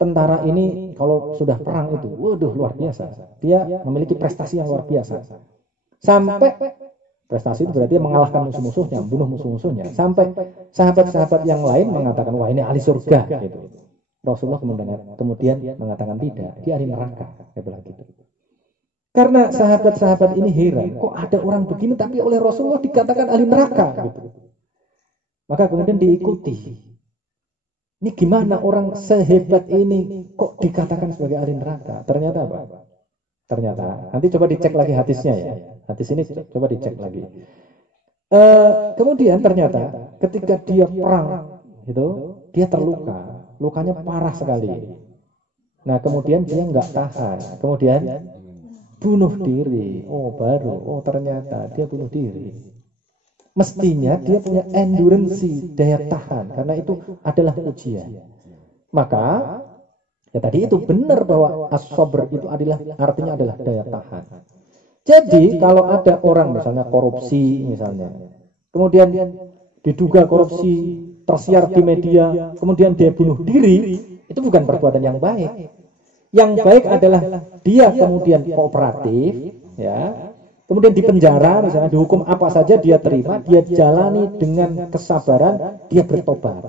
Tentara ini kalau sudah perang itu, waduh luar biasa. Dia memiliki prestasi yang luar biasa. Sampai prestasi itu berarti mengalahkan musuh-musuhnya, bunuh musuh-musuhnya. Sampai sahabat-sahabat yang lain mengatakan, wah ini ahli surga. Gitu. Rasulullah kemudian mengatakan tidak, dia ahli neraka. Dia bilang gitu. Karena sahabat-sahabat ini heran, kok ada orang begini tapi oleh Rasulullah dikatakan ahli neraka. Gitu. Maka kemudian diikuti. Ini gimana orang sehebat ini kok dikatakan sebagai ahli neraka? Ternyata apa? Ternyata, nanti coba dicek lagi hadisnya ya. Hadis ini coba dicek lagi. Kemudian ternyata ketika dia perang, itu dia terluka, lukanya parah sekali. Nah kemudian dia nggak tahan, kemudian bunuh diri. Oh ternyata dia bunuh diri. Mestinya dia punya endurance, daya tahan, karena itu adalah ujian. Maka ya tadi itu benar bahwa as-sabr itu artinya adalah daya tahan. Jadi kalau ada orang misalnya korupsi misalnya, kemudian diduga korupsi, tersiar di media, kemudian dia bunuh diri, itu bukan perbuatan yang baik. Yang baik adalah dia kemudian kooperatif, ya. Kemudian di penjara, misalnya dihukum apa saja dia terima, dia jalani dengan kesabaran, dia bertobat.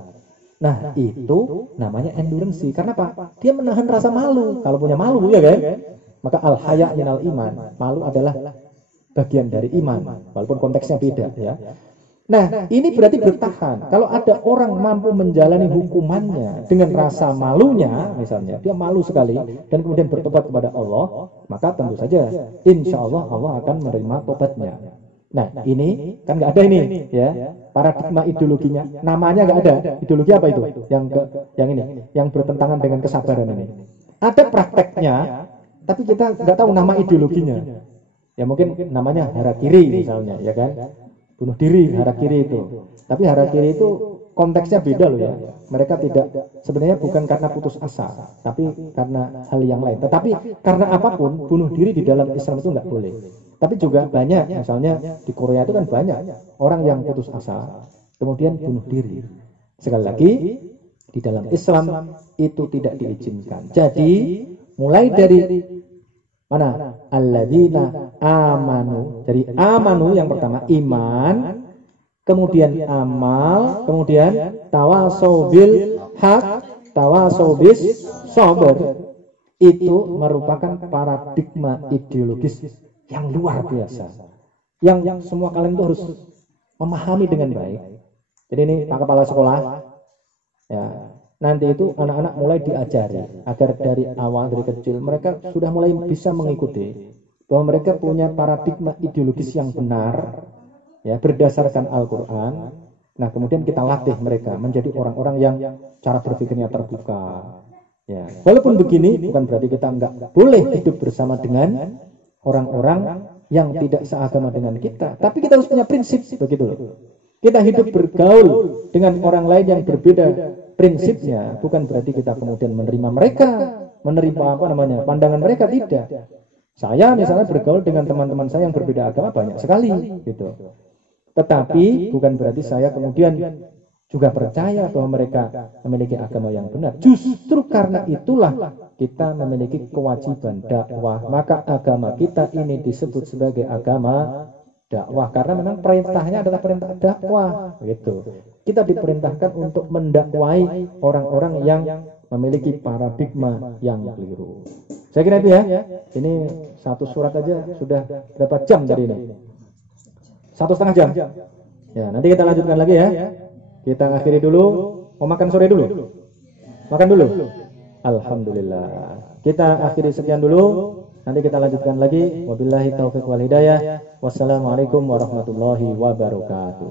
Nah itu namanya endurance. Karena apa? Dia menahan rasa malu. Kalau punya malu ya kan? Maka al-haya minal iman. Malu adalah bagian dari iman, walaupun konteksnya beda ya. Nah ini berarti bertahan. Kalau ada orang mampu menjalani hukumannya dengan rasa malunya, misalnya dia malu sekali dan kemudian bertobat kepada Allah, maka tentu saja insya Allah Allah akan menerima tobatnya. Nah ini kan nggak ada ini ya, paradigma ideologinya, namanya nggak ada. Ideologi apa itu? Yang bertentangan dengan kesabaran ini. Ada prakteknya, tapi kita nggak tahu nama ideologinya. Ya mungkin namanya harakiri misalnya, ya kan? Bunuh diri, harakiri itu. Tapi harakiri itu konteksnya beda loh ya. Mereka tidak, sebenarnya bukan karena putus asa, tapi karena hal yang lain. Tetapi karena apapun, bunuh diri di dalam Islam itu nggak boleh. Tapi juga banyak, misalnya di Korea itu kan banyak orang yang putus asa, kemudian bunuh diri. Sekali lagi, di dalam Islam itu tidak diizinkan. Jadi, mulai dari mana? Alladzina amanu. Jadi amanu yang pertama iman, kemudian amal, kemudian tawasau bil haq, tawasau bis sabr. Itu merupakan paradigma ideologis yang luar biasa. Yang semua kalian itu harus memahami dengan baik. Jadi ini Pak Kepala Sekolah ya. Nanti itu anak-anak mulai diajari agar dari awal, dari kecil mereka sudah mulai bisa mengikuti bahwa mereka punya paradigma ideologis yang benar ya, berdasarkan Al-Quran. Nah kemudian kita latih mereka menjadi orang-orang yang cara berpikirnya terbuka ya. Walaupun begini bukan berarti kita nggak boleh hidup bersama dengan orang-orang yang tidak seagama dengan kita, tapi kita harus punya prinsip begitu loh. Kita hidup bergaul dengan orang lain yang berbeda prinsipnya, bukan berarti kita kemudian menerima mereka, menerima pandangan mereka, tidak. Saya misalnya bergaul dengan teman-teman saya yang berbeda agama banyak sekali gitu. Tetapi bukan berarti saya kemudian juga percaya bahwa mereka memiliki agama yang benar. Justru karena itulah kita memiliki kewajiban dakwah. Maka agama kita ini disebut sebagai agama dakwah karena memang perintahnya adalah perintah dakwah gitu. Kita diperintahkan untuk mendakwai orang-orang yang memiliki paradigma yang keliru. Saya kira itu ya. Ini satu surat aja sudah berapa jam tadi ini? 1,5 jam. Ya, nanti kita lanjutkan lagi ya. Kita akhiri dulu. Mau makan sore dulu? Makan dulu. Alhamdulillah. Kita akhiri sekian dulu. Nanti kita lanjutkan lagi. Wabillahi taufiq wal hidayah. Wassalamualaikum warahmatullahi wabarakatuh.